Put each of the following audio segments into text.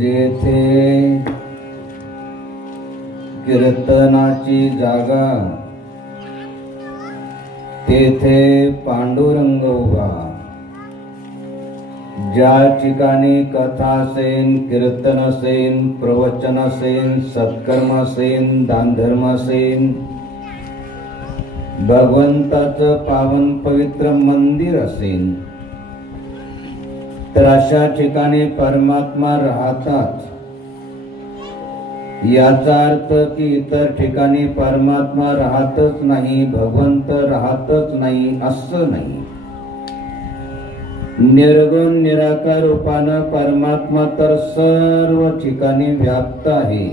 जेथे कीर्तनाची जागा तेथे पांडुरंग उभा. ज्या ठिकाणी कथा असेल, कीर्तन असेल, प्रवचन असेल, सत्कर्म असेल, दानधर्म असेल, भगवंताचं पावन पवित्र मंदिर असेल, तर अशा ठिकाणी परमात्मा राहतात. याचा अर्थ की इतर ठिकाणी परमात्मा राहतच नाही, भगवंत राहतच नाही असं नाही. निर्गुण निराकार रूपानं परमात्मा तर सर्व ठिकाणी व्याप्त आहे.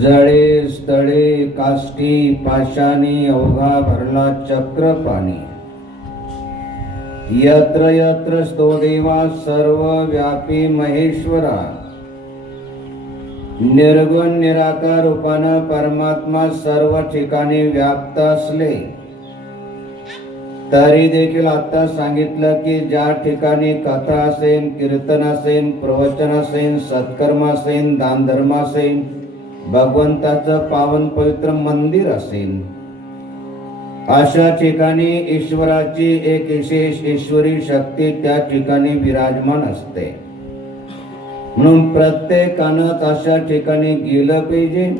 जळे स्थळे काष्टी पाशानी अवघा भरला चक्र पाणी. यत्र यत्र स्तो देवा सर्व व्यापी महेश्वरा. निर्गुण निराकार रूपानं परमात्मा सर्व ठिकाणी व्याप्त असले तरी देखील आता सांगितलं की ज्या ठिकाणी कथा असेल, कीर्तन असेल, प्रवचन असेल, सत्कर्म असेल, दानधर्म असेल, भगवंताचं पावन पवित्र मंदिर असेल, अशा ठिकाणी ईश्वराची एक विशेष ईश्वरी शक्ती त्या ठिकाणी विराजमान असते. म्हणून प्रत्येकानंच अशा ठिकाणी गेलं पाहिजे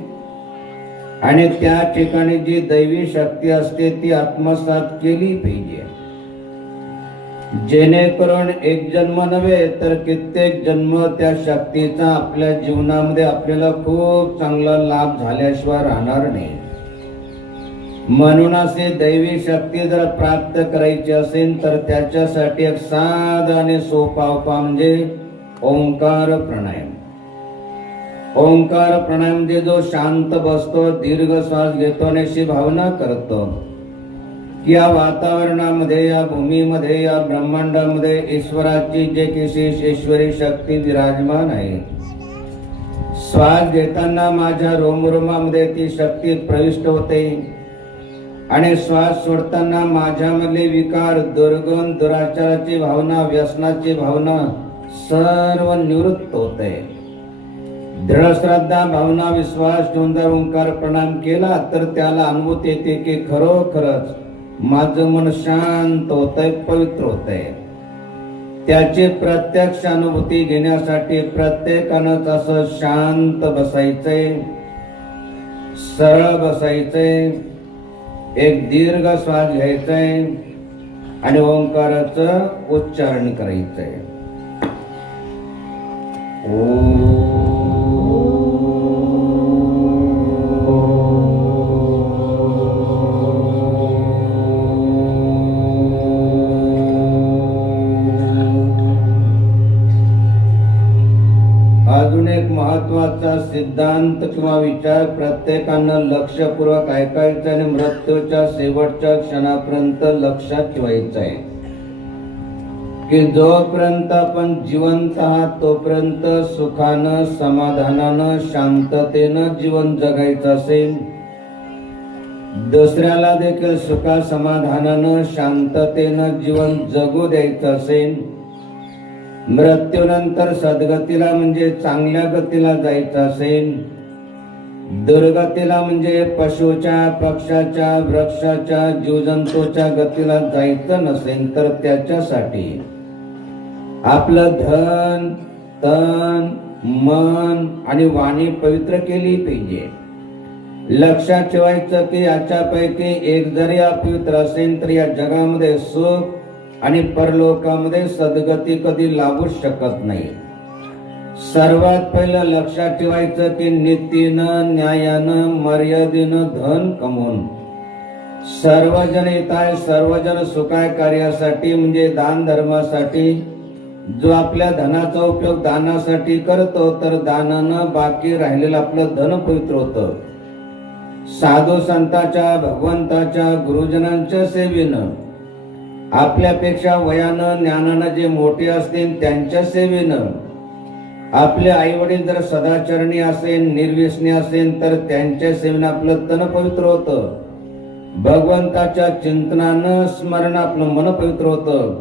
आणि त्या ठिकाणी जी दैवी शक्ती असते ती आत्मसात केली पाहिजे, जेणेकरून एक जन्म नव्हे तर कित्येक जन्म त्या शक्तीचा आपल्या जीवनामध्ये आपल्याला खूप चांगला लाभ झाल्याशिवाय राहणार नाही. म्हणून असे दैवी शक्ती जर प्राप्त करायची असेल तर त्याच्यासाठी एक साधा आणि सोपा उपाय म्हणजे ओंकार प्राणायाम. ओंकार प्राणायाम म्हणजे जो शांत बसतो, दीर्घ श्वास घेतो आणि अशी भावना करतो की या वातावरणामध्ये, या भूमीमध्ये, या ब्रह्मांडामध्ये ईश्वराची जे विशेष ईश्वरी शक्ती विराजमान आहे. श्वास घेताना माझ्या रोमरोमामध्ये ती शक्ती प्रविष्ट होते आणि श्वास सोडताना माझ्यामधले विकार, दुर्गुण, दुराचाराची भावना, व्यसनाची भावना सर्व निवृत्त होते. दृढ श्रद्धा, भावना, विश्वास ठेवून जर ओंकार प्रणाम केला तर त्याला अनुभूती येते की खरोखरच माझं मन शांत होतंय, पवित्र होतंय. त्याची प्रत्यक्ष अनुभूती घेण्यासाठी प्रत्येकानंच असं शांत बसायचंय, सरळ बसायचंय, एक दीर्घ श्वास घ्यायचाय आणि ओंकाराचं उच्चारण करायचंय. अजून एक महत्वाचा सिद्धांत किंवा विचार प्रत्येकानं लक्षपूर्वक ऐकायचा आणि मृत्यूच्या शेवटच्या क्षणापर्यंत लक्षात ठेवायचं आहे की जोपर्यंत आपण जिवंत आहात तोपर्यंत सुखानं, समाधानानं, शांततेनं जीवन जगायचं असेल, दुसऱ्याला देखील सुखा समाधानानं, शांततेनं जीवन जगू द्यायचं असेल, मृत्यूनंतर सद्गतीला म्हणजे चांगल्या गतीला जायचं असेल, दुर्गतीला म्हणजे पशुच्या, पक्षाच्या, वृक्षाच्या, जीवजंतूच्या गतीला जायचं नसेल तर त्याच्यासाठी आपलं धन, तन, मन आणि वाणी पवित्र केली पाहिजे. लक्षात ठेवायचं की याच्यापैकी एक जरी अपवित्र असेल तर या जगामध्ये सुख आणि परलोकामध्ये सद्गती कधी लाभू शकत नाही. सर्वात पहिलं लक्षात ठेवायचं की नीतीनं, न्यायानं, मर्यादेनं धन कमवून सर्वजण येत आहे, सर्वजण सुखाय कार्यासाठी म्हणजे दान धर्मासाठी जो आपल्या धनाचा उपयोग दानासाठी करतो तर दानानं बाकी राहिलेलं आपलं धन पवित्र होतं. साधू संतांच्या, भगवंताच्या, गुरुजनांच्या सेवेनं, आपल्यापेक्षा वयानं, ज्ञानानं जे मोठे असतील त्यांच्या सेवेनं, आपले आई वडील जर सदाचरणी असेल, निर्व्यसनी असेल तर त्यांच्या सेवेनं आपलं तन पवित्र होतं. भगवंताच्या चिंतनानं, स्मरण आपलं मन पवित्र होतं.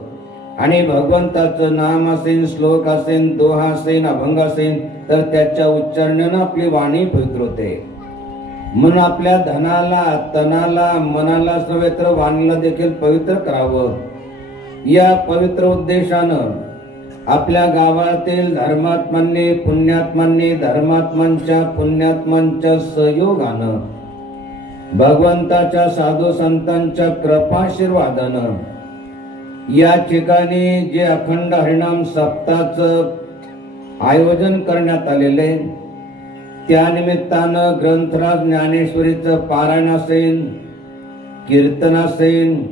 आणि भगवंताचं नाम असेल, श्लोक असेल, दोहा असेल, अभंग असेल तर त्याच्या उच्चारणानं आपली वाणी पवित्र होते. म्हणून आपल्या धनाला, तनाला, मनाला सर्वत्र वाणीला देखील पवित्र करावं. या पवित्र उद्देशानं आपल्या गावातील धर्मात्मांनी, पुण्यात्मांनी, धर्मात्मांच्या, पुण्यात्मांच्या सहयोगानं, भगवंताच्या साधू संतांच्या कृपाशीर्वादानं या ठिकाणी जे अखंड हरिनाम सप्ताहाचं आयोजन करण्यात आलेले, त्या निमित्तानं ग्रंथराज ज्ञानेश्वरीचं पारायण असेल, कीर्तन असेल,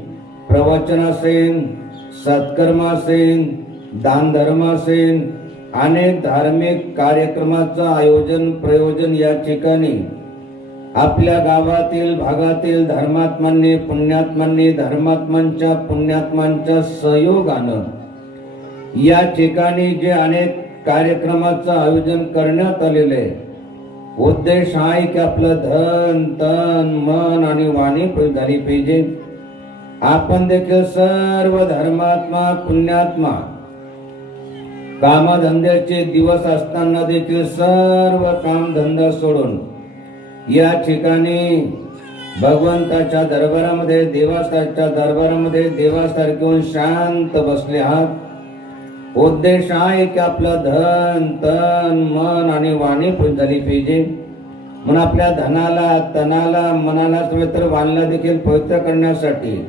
प्रवचन असेल, सत्कर्म असेल, दानधर्म असेल, अनेक धार्मिक कार्यक्रमाचं आयोजन प्रयोजन या ठिकाणी आपल्या गावातील भागातील धर्मात्मांनी, पुण्यात्मांनी, धर्मात्मांच्या, पुण्यात्मांच्या सहयोगानं या ठिकाणी जे अनेक कार्यक्रमाचं आयोजन करण्यात आलेले, उद्देश आहे की आपलं धन, तन, मन आणि वाणी झाली पाहिजे. आपण देखील सर्व धर्मात्मा, पुण्यात्मा कामधंद्याचे दिवस असताना देखील सर्व कामधंदा सोडून या ठिकाणी भगवंताच्या दरबारामध्ये, देवासाच्या दरबारामध्ये देवासारखे होऊन शांत बसले आहात. उद्देश आहे की आपलं धन, तन, मन आणि वाणी झाली पाहिजे. म्हणून आपल्या धनाला, तनाला, मनाला पवित्र, वाणीला देखील पवित्र करण्यासाठी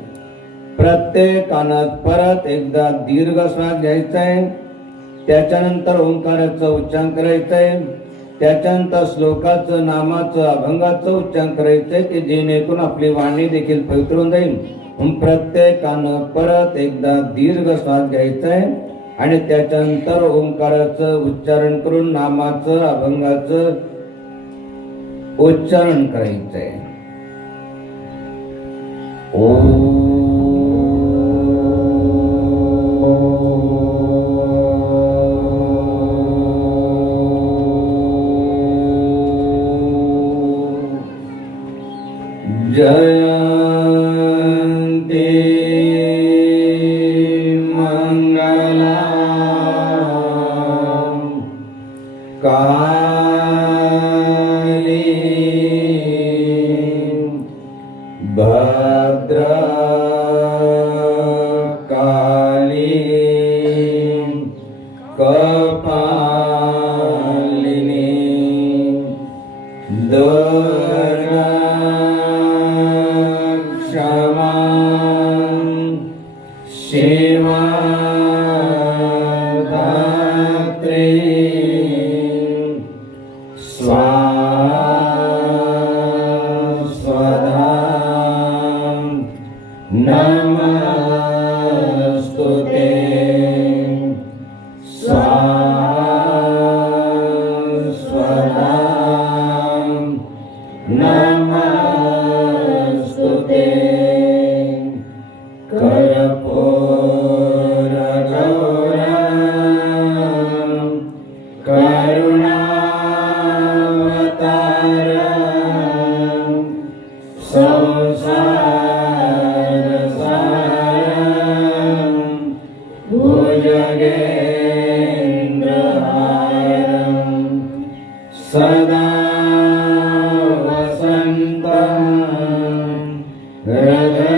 प्रत्येकानं परत एकदा दीर्घ श्वास घ्यायचा आहे. त्याच्यानंतर ओंकाराचं उच्चारण करायचंय. त्याच्यानंतर श्लोकाचं, नामाचं, अभंगाचं उच्चारण करायचंय की जेणेकरून आपली वाणी देखील पवित्र होऊन जाईल. प्रत्येकानं परत एकदा दीर्घ श्वास घ्यायचा आहे आणि त्याच्यानंतर ओंकाराचं उच्चारण करून नामाचं, अभंगाचं उच्चारण करायचंय. ओम जयंती मंगला काली भद्र काली कपालिनी दुर्गा क्षमा शिवा धात्री स्वधा नमस्तुते स्वधा नमस्तुते कर्पूरगौरं करुणावतारं संसारसारं भुजगेन्द्रहारं सदा वसन्तं हृदयारविन्दे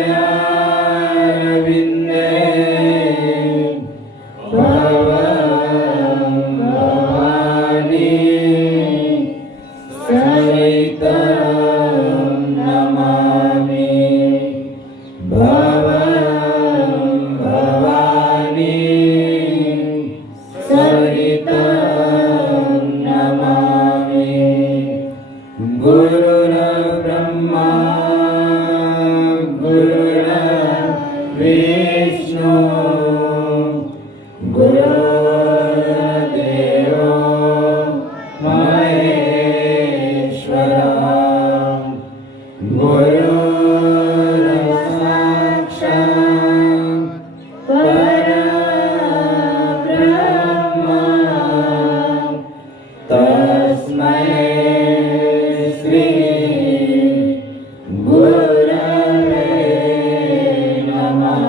भवं भवानी सहितं नमामि. भवं भवानी सहितं नमामि. गुरुर्ब्रह्मा गुरुर्विष्णु गुरुर्देवो महेश्वरः गुरुर्साक्षात् परब्रह्म तस्मै श्री गुरवे नमः.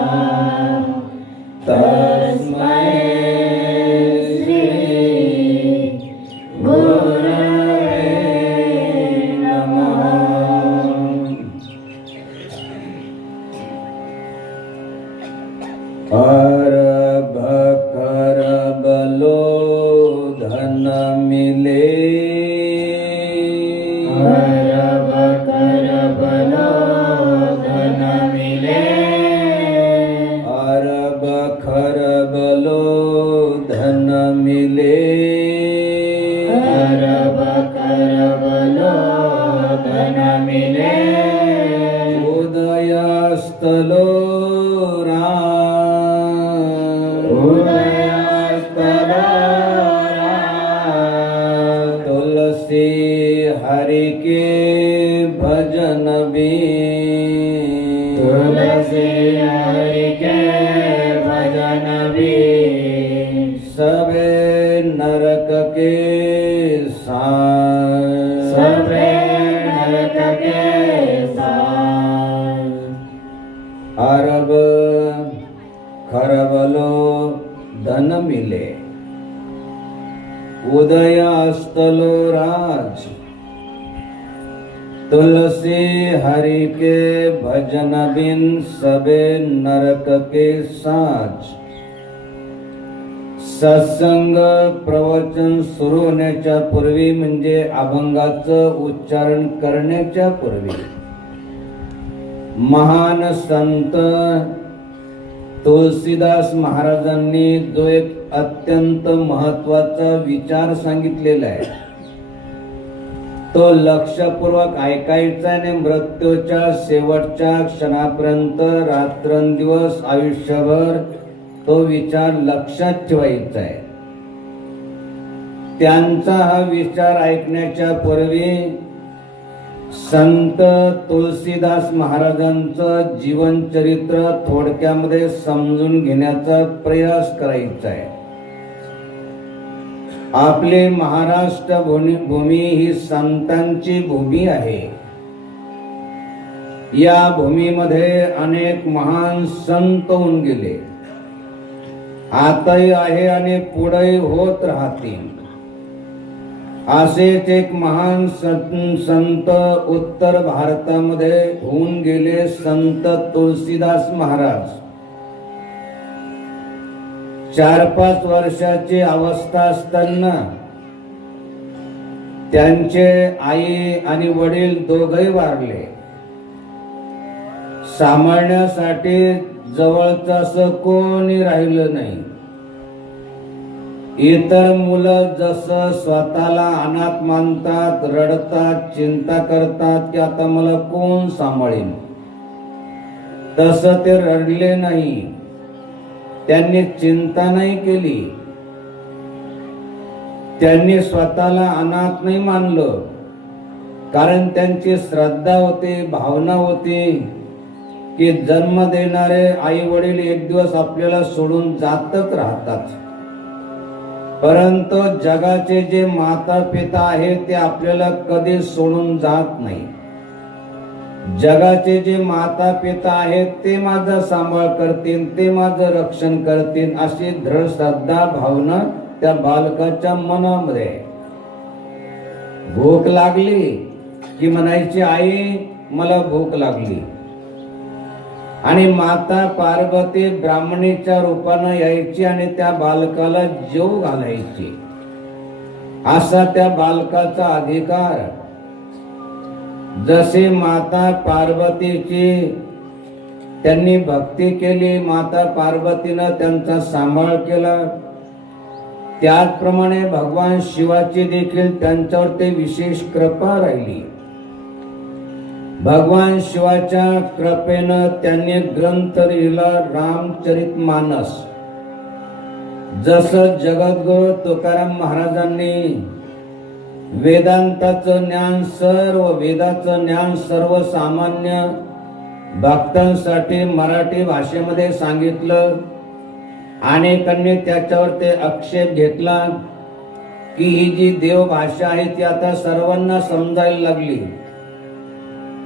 अरब करबलो धन मिले, अरब करबलो धन मिले, अरब खरबलो धन मिले, अरब करबलो धन मिले, उदयास्तलो उदयास्तलो तुलसी हरि के भजन बिन, तुलसी हरि के भजन बिन, सबे नरक के साथ, सबे नरक के साथ, अरब खरबलो धन मिले, उदय अस्तलो राज, तुलसी हरि के भजन बिन सबे नरक के साज। सत्संग प्रवचन सुरू होण्याच्या पूर्वी म्हणजे अभंगाचं उच्चारण करण्याच्या पूर्वी महान संत तुलसीदास महाराजांनी जो एक अत्यंत महत्वाचा विचार सांगितलेला आहे तो लक्षपूर्वक ऐकायचा आणि मृत्यूच्या शेवटच्या क्षणापर्यंत रात्रंदिवस आयुष्यभर तो विचार लक्षात ठेवायचा आहे. त्यांचा हा विचार ऐकण्याच्या पूर्वी संत तुलसीदास महाराजांचं जीवनचरित्र थोडक्यामध्ये समजून घेण्याचा प्रयास करायचा आहे. आपली महाराष्ट्र भूमी ही संतांची भूमी आहे. या भूमीमध्ये अनेक महान संत होऊन गेले, आताही आहे आणि पुढे होत राहतील. असेच एक महान संत उत्तर भारतामध्ये होऊन गेले संत तुलसीदास महाराज. 4-5 वर्षाची अवस्था असताना त्यांचे आई आणि वडील दोघंही वारले. सांभाळण्यासाठी जवळचं असं कोणी राहिलं नाही. इतर मुलं जसं स्वतःला अनाथ मानतात, रडतात, चिंता करतात की आता मला कोण सांभाळेल, तसं ते रडले नाही. त्यांनी चिंता नाही केली. त्यांनी स्वतःला अनाथ नाही मानलं, कारण त्यांची श्रद्धा होती, भावना होती की जन्म देणारे आई वडील एक दिवस आपल्याला सोडून जातच राहतात, परंतु जगाचे जे माता पिता आहेत ते आपल्याला कधी सोडून जात नाही. जगाचे जे माता पिता आहेत ते माझा सांभाळ करतील, ते माझं रक्षण करतील, अशी दृढ श्रद्धा भावना त्या बालकाच्या मनामध्ये. भूक लागली की म्हणायची आई मला भूक लागली, आणि माता पार्वती ब्राह्मणीच्या रूपानं यायची आणि त्या बालकाला जेव घालायची. असा त्या बालकाचा अधिकार. जसे माता पार्वतीची त्यांनी भक्ती केली, माता पार्वतीनं त्यांचा सांभाळ केला, त्याचप्रमाणे भगवान शिवाची देखील त्यांच्यावरती विशेष कृपा राहिली. भगवान शिवाच्या कृपेनं त्यांनी ग्रंथ लिहिला रामचरितमानस. जसं जगद्गुरु तुकाराम महाराजांनी वेदांताचं ज्ञान, सर्व वेदाचं ज्ञान सर्वसामान्य भक्तांसाठी मराठी भाषेमध्ये सांगितलं. अनेकांनी त्याच्यावर ते आक्षेप घेतला की ही जी देवभाषा आहे ती आता सर्वांना समजायला लागली,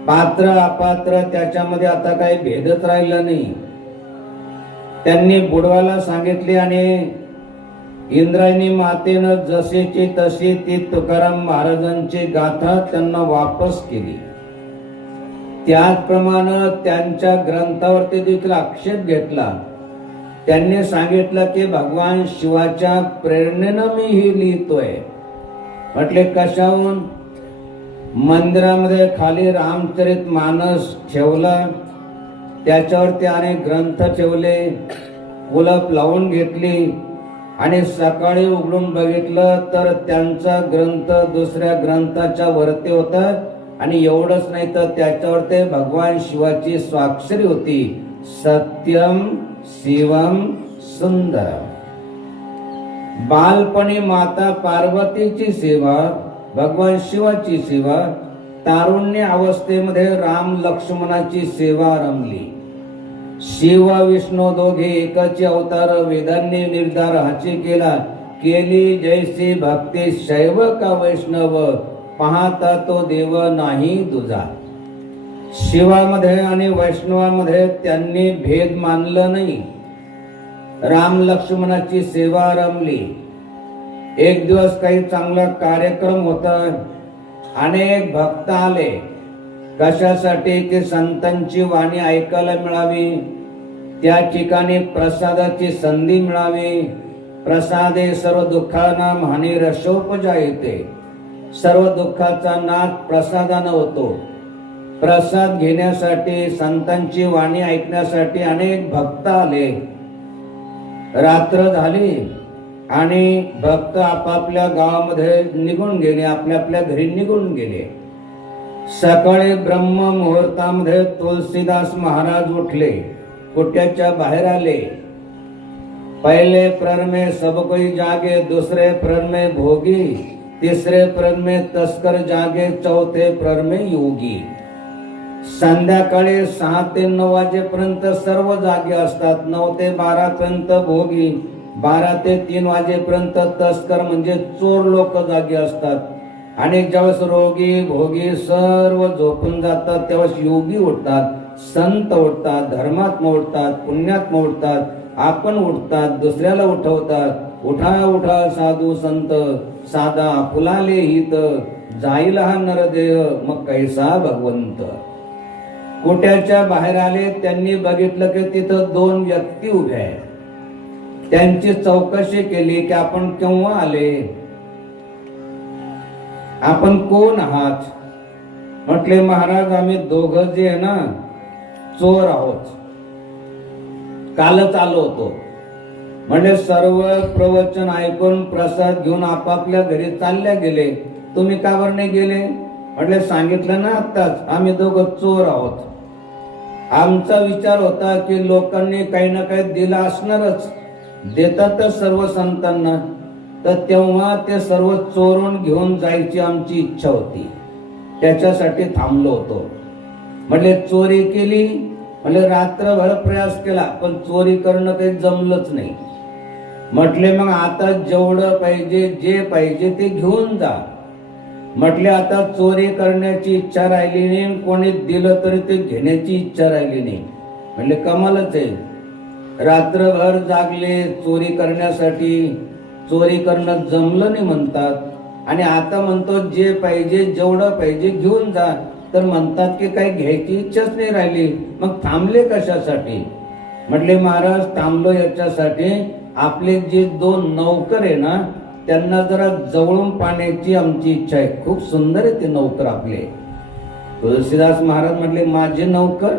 पात्र अपात्र त्याच्यामध्ये आता काही भेदच राहिला नाही. त्यांनी बुडवायला सांगितले आणि इंद्रायणी मातेनं जशीची तशी ती तुकाराम महाराजांची गाथा त्यांना वापस केली. त्याचप्रमाणे त्यांच्या ग्रंथावरती देखील आक्षेप घेतला त्यांनी सांगितलं की भगवान शिवाच्या प्रेरणेनं मी ही लिहितोय. म्हटले कशाहून? मंदिरामध्ये खाली रामचरित मानस ठेवला, त्याच्यावरती अनेक ग्रंथ ठेवले, कुलप लावून घेतली आणि सकाळी उघडून बघितलं तर त्यांचा ग्रंथ दुसऱ्या ग्रंथाच्या वरती होता. आणि एवढंच नाही तर त्याच्यावर ते भगवान शिवाची स्वाक्षरी होती, सत्यम शिवम सुंदरम. बालपणी माता पार्वतीची सेवा, भगवान शिवाची सेवा, तारुण्य अवस्थेमध्ये राम लक्ष्मणाची सेवा रमली. शिव विष्णू दोघे एकाचे अवतार, वेदांनी निर्धार हाची केला, केली जैसी भक्ती शैव का वैष्णव, पाहता तो देव नाही दुजा. शिवामध्ये आणि वैष्णवामध्ये त्यांनी भेद मानला नाही. राम लक्ष्मणाची सेवा रमली. एक दिवस काही चांगला कार्यक्रम होता, अनेक भक्त आले. कशासाठी? की संतांची वाणी ऐकायला मिळावी, त्या ठिकाणी प्रसादाची संधी मिळावी. प्रसादे सर्व दुःखानां हानी रसोपजायते. सर्व दुःखाचा नाश प्रसादानं होतो. प्रसाद घेण्यासाठी, संतांची वाणी ऐकण्यासाठी अनेक भक्त आले. रात्र झाली आणि भक्त आपापल्या गावामध्ये निघून गेले, आपल्या आपल्या घरी निघून गेले. सकाळी ब्रह्म मुहूर्तामध्ये तुलसीदास महाराज उठले, कुट्याच्या बाहेर आले. पहले प्रहर में सब कोई जागे, दूसरे प्रहर में भोगी, तिसरे प्रहर में तस्कर जागे, चौथे प्रहर में योगी. संध्याकाळी 6 ते 9 वाजेपर्यंत सर्व जागे असतात, 9 ते 12 पर्यंत भोगी, 12 ते 3 वाजेपर्यंत तस्कर म्हणजे चोर लोक जागे असतात. आणि ज्यावेळेस रोगी भोगी सर्व झोपून जातात, त्यावेळेस योगी उठतात, संत उठतात, धर्मात्मा उठतात, पुण्यात्मा उठतात, आपण उठतात, दुसऱ्याला उठवतात. उठा उठा साधू संत, साधा फुलाले हित, जाईल हा नरदेह मग कैसा भगवंत. कोट्याच्या बाहेर आले. त्यांनी बघितलं की तिथं 2 व्यक्ती उभ्या आहेत. त्यांची चौकशी केली की आपण केव्हा आले, आपण कोण आहात? म्हटले महाराज आम्ही दोघं जे आहे ना चोर आहोत, कालच आलो होतो. म्हणजे सर्व प्रवचन ऐकून प्रसाद घेऊन आपापल्या घरी चालल्या गेले. तुम्ही का बरं नाही गेले? म्हटले सांगितलं ना आत्ताच, आम्ही दोघं चोर आहोत. आमचा विचार होता की लोकांनी काही ना काही दिलं असणारच, देतातच सर्व संतांना, तर तेव्हा ते सर्व चोरून घेऊन जायची आमची इच्छा होती, त्याच्यासाठी थांबलो होतो. म्हटले चोरी केली, म्हणजे रात्रभर प्रयास केला पण चोरी करणं काही जमलंच नाही. म्हटले मग आता जेवढं पाहिजे, जे पाहिजे ते घेऊन जा. म्हटले आता चोरी करण्याची इच्छा राहिली नाही, कोणी दिलं तरी ते घेण्याची इच्छा राहिली नाही. म्हटले कमालच आहे, रात्रभर जागले चोरी करण्यासाठी, चोरी करणं जमलं नाही म्हणतात, आणि आता म्हणतो जे पाहिजे जेवढं पाहिजे घेऊन जा. तर म्हणतात की काही घ्यायची इच्छाच नाही राहिली, मग थांबले कशासाठी? म्हटले महाराज थांबलो याच्यासाठी, आपले जे 2 नौकर आहे ना त्यांना जरा जवळून पाण्याची आमची इच्छा आहे. खूप सुंदर आहे ते नौकर आपले. तुलसीदास महाराज म्हटले माझे नौकर?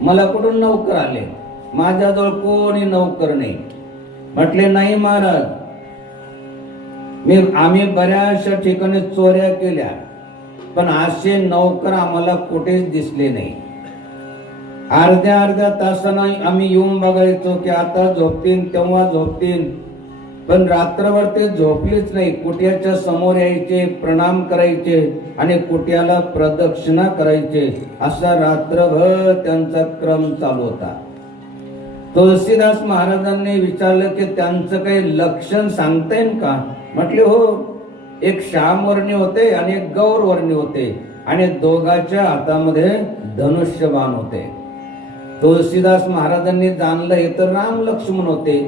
मला कुठून नौकर आले? माझ्याजवळ कोणी नौकर नाही. म्हटले नाही महाराज, आम्ही बऱ्याचशा ठिकाणी चोऱ्या केल्या पण असे नौकर आम्हाला कुठेच दिसले नाही. अर्ध्या तासांना आम्ही येऊन बघायचो की आता झोपतील तेव्हा झोपतील, पण रात्रभर ते झोपलीच नाही. कुट्याच्या समोर यायचे, प्रणाम करायचे आणि कुट्याला प्रदक्षिणा करायचे, असा रात्रभर त्यांचा क्रम चालू होता. तुलसीदास महाराजांनी विचारलं की त्यांचं काही लक्षण सांगता येईल का? म्हटले हो, एक श्यामवर्णी होते आणि एक गौरवर्णी होते आणि दोघांच्या हातामध्ये धनुष्यबाण होते. तुलसीदास महाराजांनी जाणलं हे तर राम लक्ष्मण होते.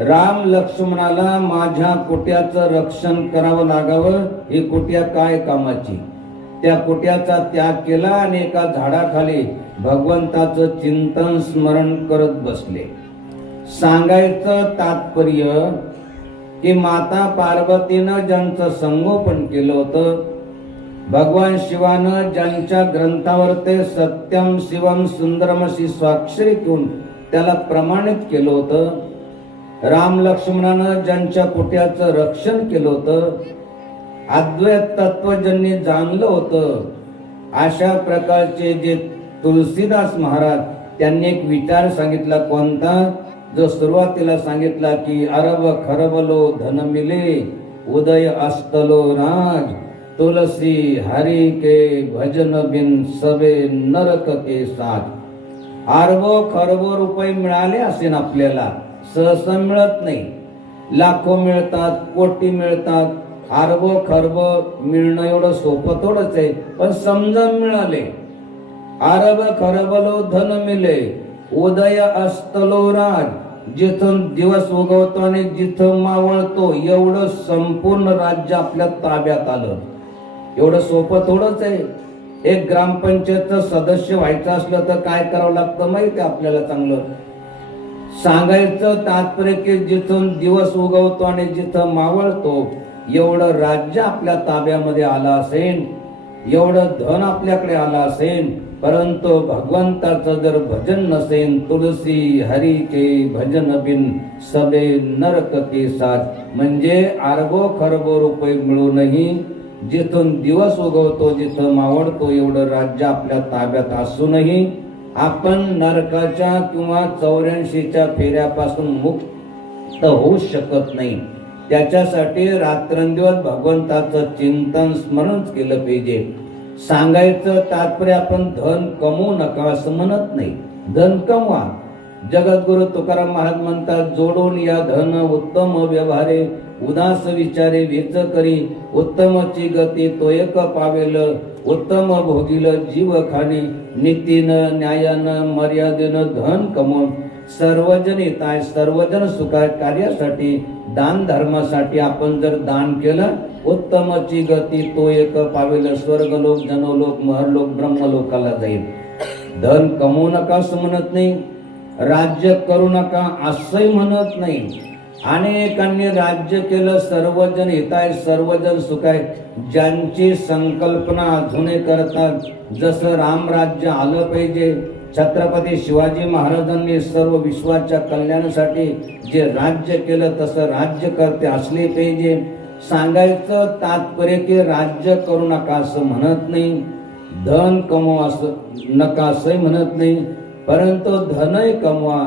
राम लक्ष्मणाला माझ्या कुट्याचं रक्षण करावं लागावं, ही कुट्या काय कामाची. त्या कुट्याचा त्याग केला आणि एका झाडाखाली भगवंताचं चिंतन स्मरण करत बसले. सांगायचं तात्पर्य की माता पार्वतीनं ज्यांचं संगोपन केलं होतं, भगवान शिवानं ज्यांच्या ग्रंथावर ते सत्यम शिवम सुंदरम अशी स्वाक्षरी घेऊन त्याला प्रमाणित केलं होतं, राम लक्ष्मणानं ज्यांच्या पुट्याचं रक्षण केलं होतं, अद्वैत तत्व ज्यांनी जाणलं होतं, अशा प्रकारचे जे तुलसीदास महाराज त्यांनी एक विचार सांगितला. कोणता? जो सुरुवातीला सांगितला की अरब खरबलो धन मिले, उदय अस्तलो राज, तुलसी हरि के भजन बिन सबे नरक के साथ. अरबो खरबो रुपये मिळाले असेल आपल्याला, सहसा मिळत नाही. लाखो मिळतात, कोटी मिळतात. अरबो खरबो मिळणं एवढं सोपं थोडंच आहे, पण समजा मिळाले. अरब खरबलो धन मिले, उदय अस्तलो राज, जिथून दिवस उगवतो आणि जिथं मावळतो एवढं संपूर्ण राज्य आपल्या ताब्यात आलं. एवढं सोपं थोडंच आहे. एक ग्रामपंचायतचं सदस्य व्हायचं असलं तर काय करावं लागतं माहिती आहे आपल्याला चांगलं. सांगायचं तात्पर्य की जिथून दिवस उगवतो आणि जिथं मावळतो एवढं राज्य आपल्या ताब्यामध्ये आलं असेल, एवढं धन आपल्याकडे आलं असेल, परंतु भगवंताचं जर भजन नसेल, तुलसी हरी के भजन बिन सबे नरक के साथ, म्हणजे अरबो खरबो रुपये मिळूनही जिथून दिवस उगवतो जिथं मावळतो एवढं राज्य आपल्या ताब्यात असूनही आपण नरकाच्या किंवा 84च्या फेऱ्यापासून मुक्त होऊ शकत नाही. त्याच्यासाठी रात्रंदिवस भगवंताचं चिंतन स्मरण केलं पाहिजे. सांगायचं तात्पर्य आपण धन कमवू नका असं म्हणत नाही, धन कमवा. जगद्गुरु तुकाराम महाराज म्हणतात, जोडून या धन उत्तम व्यवहारे, उदास विचारे वेच करी, उत्तमची गती तो एक पावेल, उत्तम भोगील जीव खाणी, नीतीनं न्यायानं मर्यादेनं धन कमवून सर्वजन येत आहे. सर्वजन सुखा कार्यासाठी, दान धर्मासाठी आपण जर दान केलं, उत्तमची गती तो एक पावेल, स्वर्गलोक जनोलोक महरलोक ब्रह्मलोकाला जाईल. धन कमवू नका असं म्हणत नाही, राज्य करू नका असंही म्हणत नाही. अनेकांनी राज्य केलं, सर्वजन हिताय सर्वजन सुखाय, ज्यांची संकल्पना अजूनही करतात. जसं रामराज्य आलं पाहिजे, छत्रपती शिवाजी महाराजांनी सर्व विश्वाच्या कल्याणासाठी जे राज्य केलं तसं राज्य करते असले पाहिजे. सांगायचं तात्पर्य की राज्य करू नका असं म्हणत नाही, धन कमवा असं नका असंही म्हणत नाही, परंतु धनही कमवा,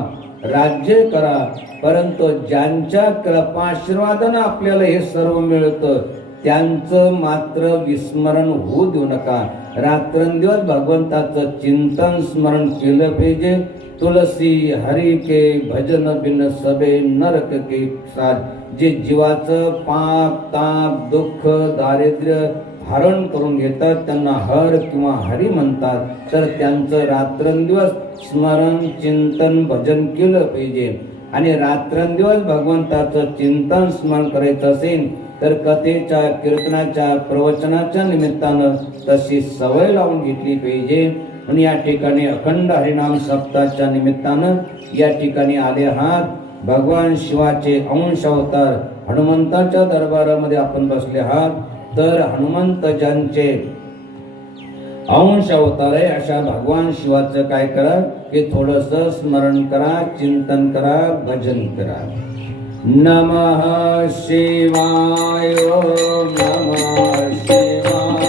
राज्य करा. परंतु ज्यांच्या कृपाशीर्वादानं आपल्याला हे सर्व मिळतं त्यांचं मात्र विस्मरण होऊ देऊ नका. रात्रंदिवस भगवंताचं चिंतन स्मरण केलं पाहिजे. तुलसी हरी के भजन बिन सबे नरक के साथ. जे जीवाचं पाप ताप दुःख दारिद्र्य हरण करून घेतात त्यांना हर किंवा हरी म्हणतात. तर त्यांचं रात्रंदिवस स्मरण चिंतन भजन केलं पाहिजे. आणि रात्रंदिवस भगवंताचं चिंतन स्मरण करायचं असेल तर कथेच्या कीर्तनाच्या प्रवचनाच्या निमित्तानं तशी सवय लावून घेतली पाहिजे. आणि या ठिकाणी अखंड हरिनाम सप्ताहाच्या निमित्तानं या ठिकाणी आले आहात. भगवान शिवाचे अंश अवतार हनुमंताच्या दरबारामध्ये आपण बसले आहात. तर हनुमंत ज्यांचे अंश अवतार आहे अशा भगवान शिवाचं काय करा की थोडस स्मरण करा, चिंतन करा, भजन करा. नमः शिवाय ओम नमः शिवाय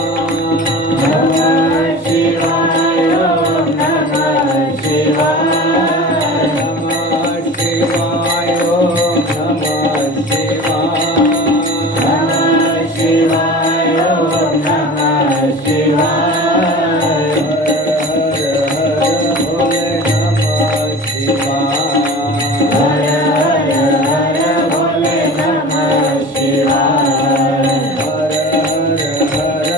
नमः शिवाय ओम नमः शिवाय नमः शिवाय ओम नमः शिवाय नमः शिवाय ओम नमः शिवाय. हर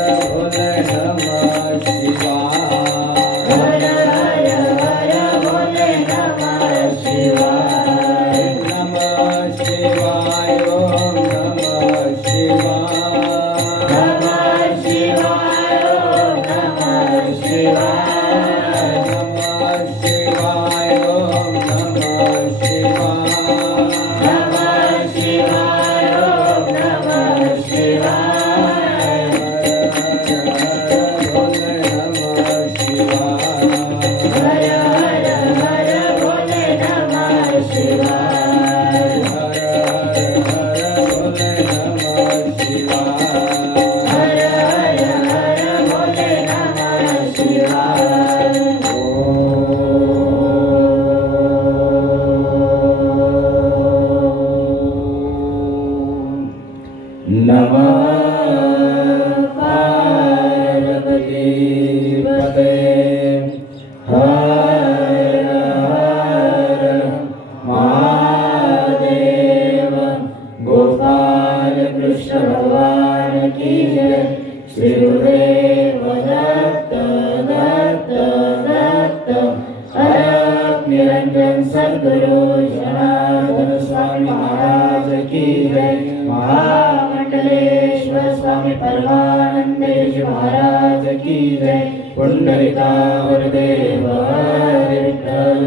सद्गुरु जनार्दन स्वामी महाराज की जय। महामंडलेश्वर स्वामी परमानंदेजी महाराज की जय। पुंडलिकावर देव हरी विठ्ठल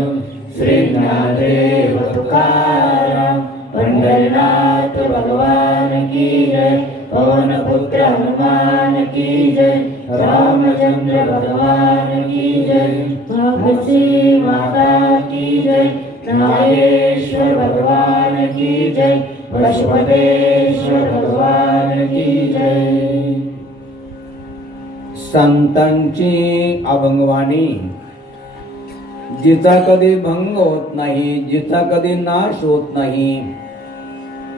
श्री ज्ञानदेव तुकाराम पंढरीनाथ भगवान की जय। पवन पुत्र हनुमान की जय। रामचंद्र भगवान की जय। तुलसी माता की जय। नागेश्वर भगवान की जय। पशुपतेश्वर भगवान की जय। संतांची अभंगवाणी जिचा कधी भंग होत नाही, जिचा कधी नाश होत नाही,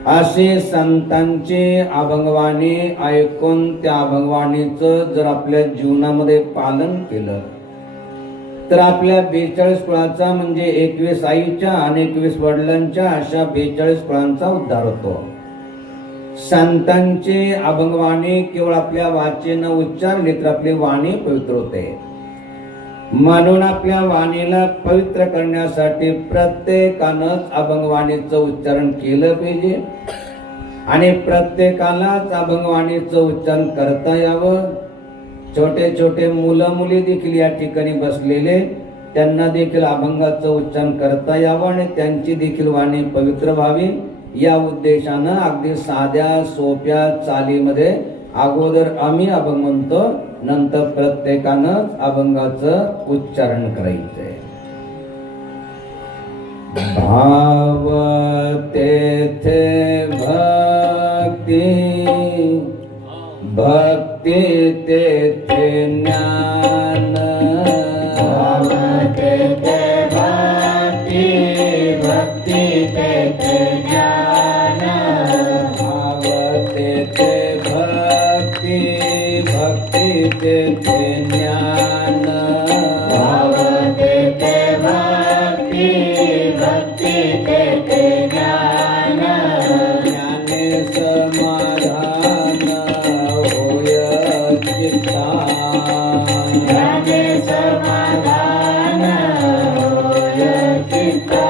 असे संतांचे अभंगवाणी ऐकून त्या अभंगवाणीचं जर आपल्या जीवनामध्ये पालन केलं तर आपल्या 42 कुळाचा म्हणजे 21 आईच्या आणि 21 वडिलांच्या अशा 42 कुळांचा उद्धार होतो। संतांचे अभंगवाणी केवळ आपल्या वाचेनं उच्चारले तर आपली वाणी पवित्र होते। म्हणून आपल्या वाणीला पवित्र करण्यासाठी प्रत्येकानंच अभंगवाणीचं उच्चारण केलं पाहिजे आणि प्रत्येकालाच अभंगवाणीचं उच्चारण करता यावं। छोटे छोटे मुलं मुली देखील या ठिकाणी बसलेले, त्यांना देखील अभंगाचं उच्चारण करता यावं आणि त्यांची देखील वाणी पवित्र व्हावी या उद्देशानं अगदी साध्या सोप्या चालीमध्ये अगोदर आम्ही अभंग म्हणतो, नंतर प्रत्येकानं अभंगाचं उच्चारण करायचंय। भाव तेथे भक्ती, भक्ती तेथे ज्ञान। भाव तेथे भक्ती, भक्ती तेथे ज्ञान। भाव तेथे भक्ती, भक्ती तेथे ज्ञान। भाव तेथे भक्ती, भक्ती तेथे ज्ञान। ज्ञाने समाधान होय चित्ता। ज्ञाने समाधान होय चित्ता।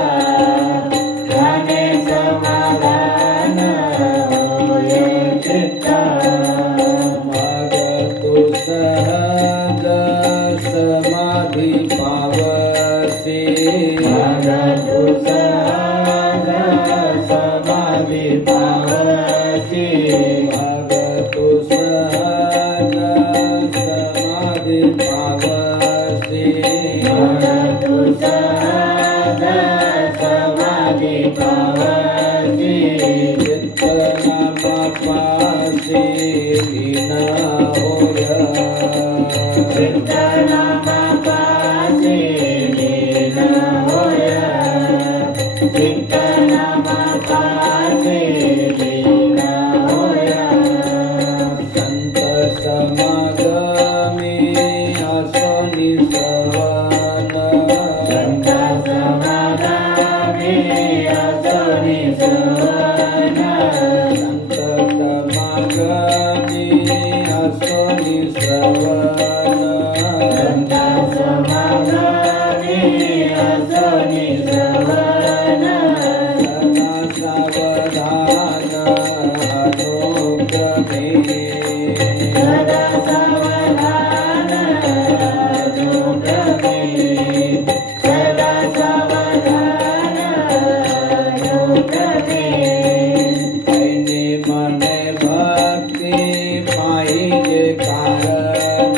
ज्ञाने समाधान होय चित्ता। मग तू सहज समाधी पावसी। मग तू सहज समाधी पावसी। मग तू सहज समाधी पावसी। मग तू सहज समाधी पावसी। चित्त नामापासी लीन होय। चित्तनामापासी लीन होय। चित्तनामापासी लीन होय। संत समागमी असोनी श्रवण। संत समागमी असोनी श्रवण। संत समागमी असोनी श्रवण। संत समागमी असोनी श्रवण। सदा सावधान अनुक्रमे। सदा सावधान अनुक्रमे। सदा सावधान अनुक्रमे। ऐने मने भक्ती पाहिजे कारण।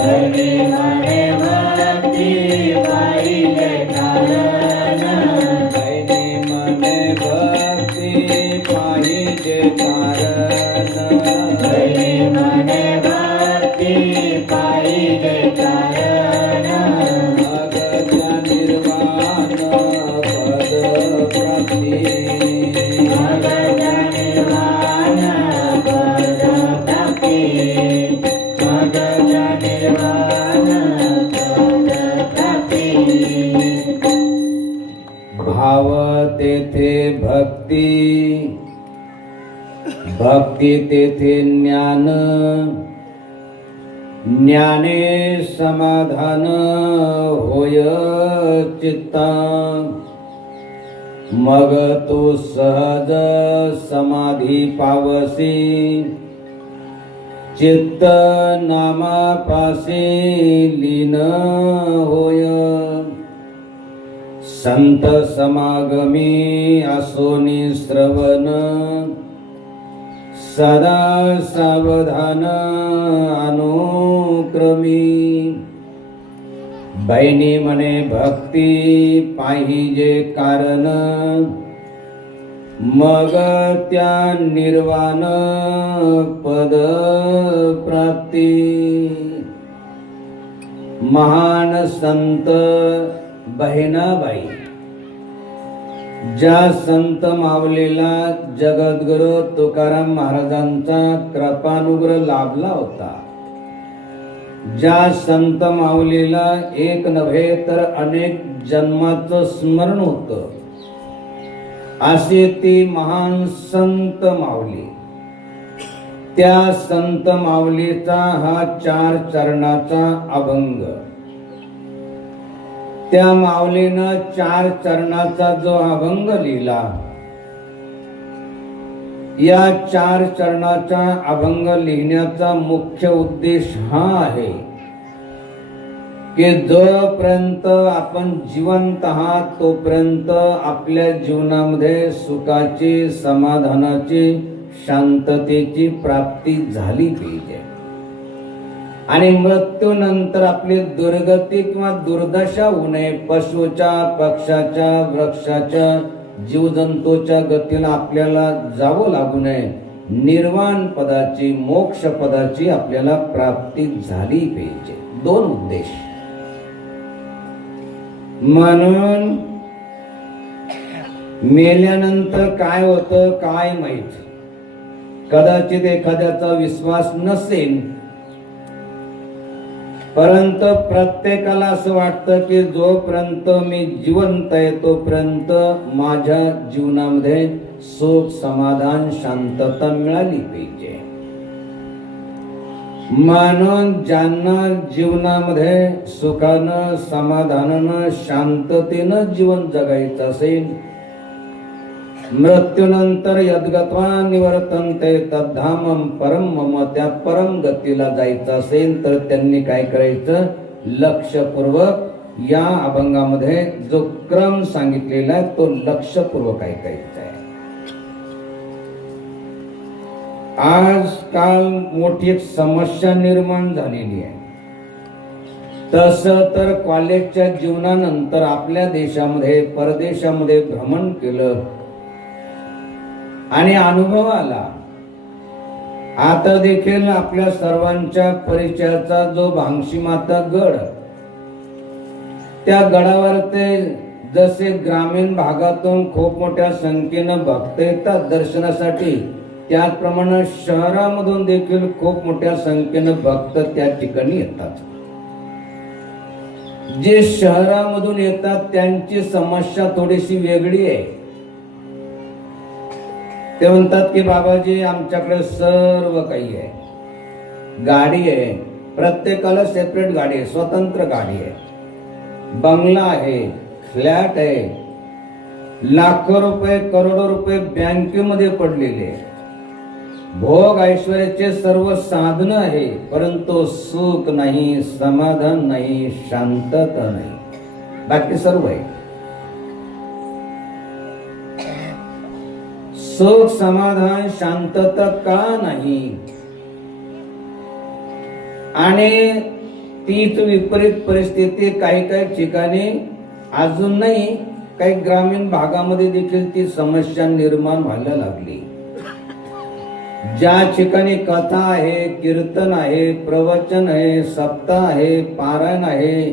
हरी मने भक्ती पाहिजे कारण। ऐने मने भक्ती पाहिजे कारण। हरी मने भक्ती पाहिजे कारण। अगत्या निर्वाण पद प्राप्ती। मगध निर्वाण पद प्राप्ती। मगध निर्वाण पद प्राप्ती। भाव तेथे भक्ती, भक्ती तेथे ज्ञान। ज्ञाने समाधान होय चित्ता। मग तू सहज समाधी पावसी, चित्त नामापासी लीन होय। संत समागमी असोनी श्रवण, सदा सावधान अनुक्रमी। बैनी मने भक्ती पाहिजे कारण, मग त्या निर्वाण पद प्राप्ती। महान संत बहिणाबाई, ज्या संत माऊलीला जगद्गुरु तुकाराम महाराजांचा कृपानुग्रह लाभला होता, ज्या संत माऊलीला एक नव्हे तर अनेक जन्माचं स्मरण होतं, अशी ती महान संत माऊली। त्या संत माऊलीचा हा 4 चरणाचा अभंग, त्या माऊलीनं 4 चरणाचा जो अभंग लिहिला, या 4 चरणाचा अभंग लिहिण्याचा मुख्य उद्देश हा आहे की जोपर्यंत आपण जिवंत आहात तोपर्यंत आपल्या जीवनामध्ये सुखाची, समाधानाची, शांततेची प्राप्ती झाली पाहिजे। आणि मृत्यूनंतर आपली दुर्गती किंवा दुर्दशा होऊ नये, पशुच्या, पक्षाच्या, वृक्षाच्या, जीवजंतूच्या गतीला आपल्याला जावं लागू नये, निर्वाण पदाची, मोक्ष पदाची आपल्याला प्राप्ती झाली पाहिजे। 2 उद्देश। म्हणून मेल्यानंतर काय होतं काय माहित, कदाचित एखाद्याचा विश्वास नसेल, परंतु प्रत्येकाला असं वाटतं की जोपर्यंत मी जिवंत आहे तोपर्यंत माझ्या जीवनामध्ये सुख, समाधान, शांतता मिळाली पाहिजे। म्हणून ज्यांना जीवनामध्ये सुखानं, समाधानानं, शांततेनं जीवन जगायचं असेल, मृत्यूनंतर यद्गत्वा निवर्तन्ते तद्धामं परम मम, त्या परम गतीला जायचं असेल तर त्यांनी काय करायचं, लक्षपूर्वक या अभंगामध्ये जो क्रम सांगितलेला आहे तो लक्षपूर्वक ऐकायचा आहे। आजकाल मोठी एक समस्या निर्माण झालेली आहे। तसं तर कॉलेजच्या जीवनानंतर आपल्या देशामध्ये, परदेशामध्ये भ्रमण केलं आणि अनुभव आला। आता देखील आपल्या सर्वांच्या परिचयाचा जो भांगशी माता गड, त्या गडावर ते जसे ग्रामीण भागातून खूप मोठ्या संख्येनं भक्त येतात दर्शनासाठी, त्याचप्रमाणे शहरामधून देखील खूप मोठ्या संख्येनं भक्त त्या ठिकाणी येतात। जे शहरामधून येतात त्यांची समस्या थोडीशी वेगळी आहे। ते म्हणतात की बाबाजी आमच्याकडे सर्व काही आहे, गाडी आहे, प्रत्येकाला सेपरेट गाडी आहे, स्वतंत्र गाडी आहे, बंगला आहे, फ्लॅट आहे, लाखो रुपये, करोडो रुपये बँकेमध्ये पडलेले, भोग ऐश्वर्याचे सर्व साधन आहे, परंतु सुख नाही, समाधान नाही, शांतता नाही, बाकी सर्व आहे। सुख, समाधान, शांतता का नाही? आणि तीच विपरीत परिस्थिती काही काही ठिकाणी अजूनही काही ग्रामीण भागामध्ये देखील ती समस्या निर्माण व्हायला लागली। ज्या ठिकाणी कथा आहे, कीर्तन आहे, प्रवचन आहे, सप्ताह आहे, पारायण आहे,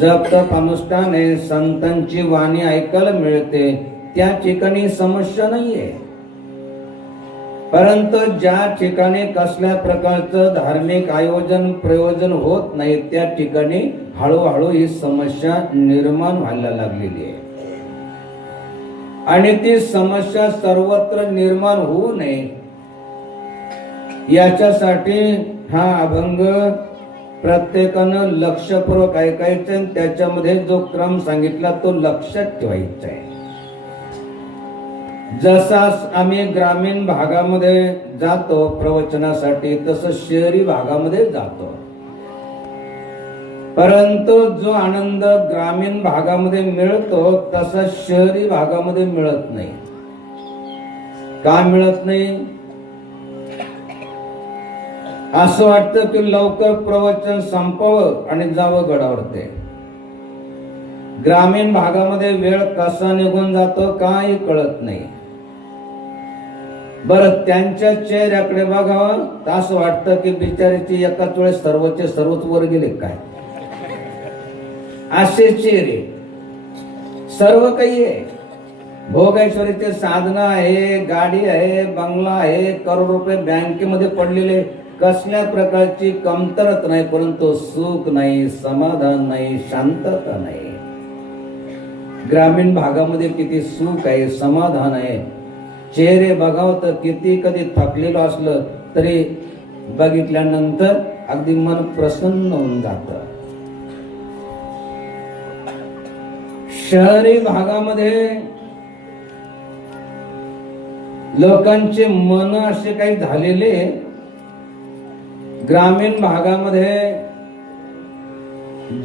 जप तप अनुष्ठान आहे, संतांची वाणी ऐकायला मिळते, त्या ठिकाणी समस्या नाहीये। परंतु ज्या ठिकाणी कसल्या प्रकारचं धार्मिक आयोजन प्रयोजन होत नाही त्या ठिकाणी हळूहळू ही समस्या निर्माण व्हायला लागलेली आहे। आणि ती समस्या सर्वत्र निर्माण होऊ नये याच्यासाठी हा अभंग प्रत्येकानं लक्षपूर्वक ऐकायचं, त्याच्यामध्ये जो क्रम सांगितला तो लक्षात ठेवायचा आहे। जसा आम्ही ग्रामीण भागामध्ये जातो प्रवचनासाठी, तसं शहरी भागामध्ये जातो. परंतु जो आनंद ग्रामीण भागामध्ये मिळतो तसा शहरी भागामध्ये मिळत नाही. का मिळत नाही? असं वाटतं की लवकर प्रवचन संपावं आणि जावं गडावरते. ग्रामीण भागामध्ये वेळ कसा निघून जातो काही कळत नाही. बरं, त्यांच्या चेहऱ्याकडे बघावं तर असं वाटतं की बिचारीची एकाच वेळेस सर्वचे सर्वच वर गेले काय. असे चेहरे, सर्व काही आहे. भोगैश्वरीचे साधन आहे, गाडी आहे, बंगला आहे, करोड रुपये बँकेमध्ये पडलेले, कसल्या प्रकारची कमतरता नाही, परंतु सुख नाही, समाधान नाही, शांतता नाही. ग्रामीण भागामध्ये किती सुख आहे, समाधान आहे. चेहरे बघावं तर किती कधी थकलेलं असलं तरी बघितल्यानंतर अगदी मन प्रसन्न होऊन जातं. शहरी भागामध्ये लोकांचे मन असे काही झालेले, ग्रामीण भागामध्ये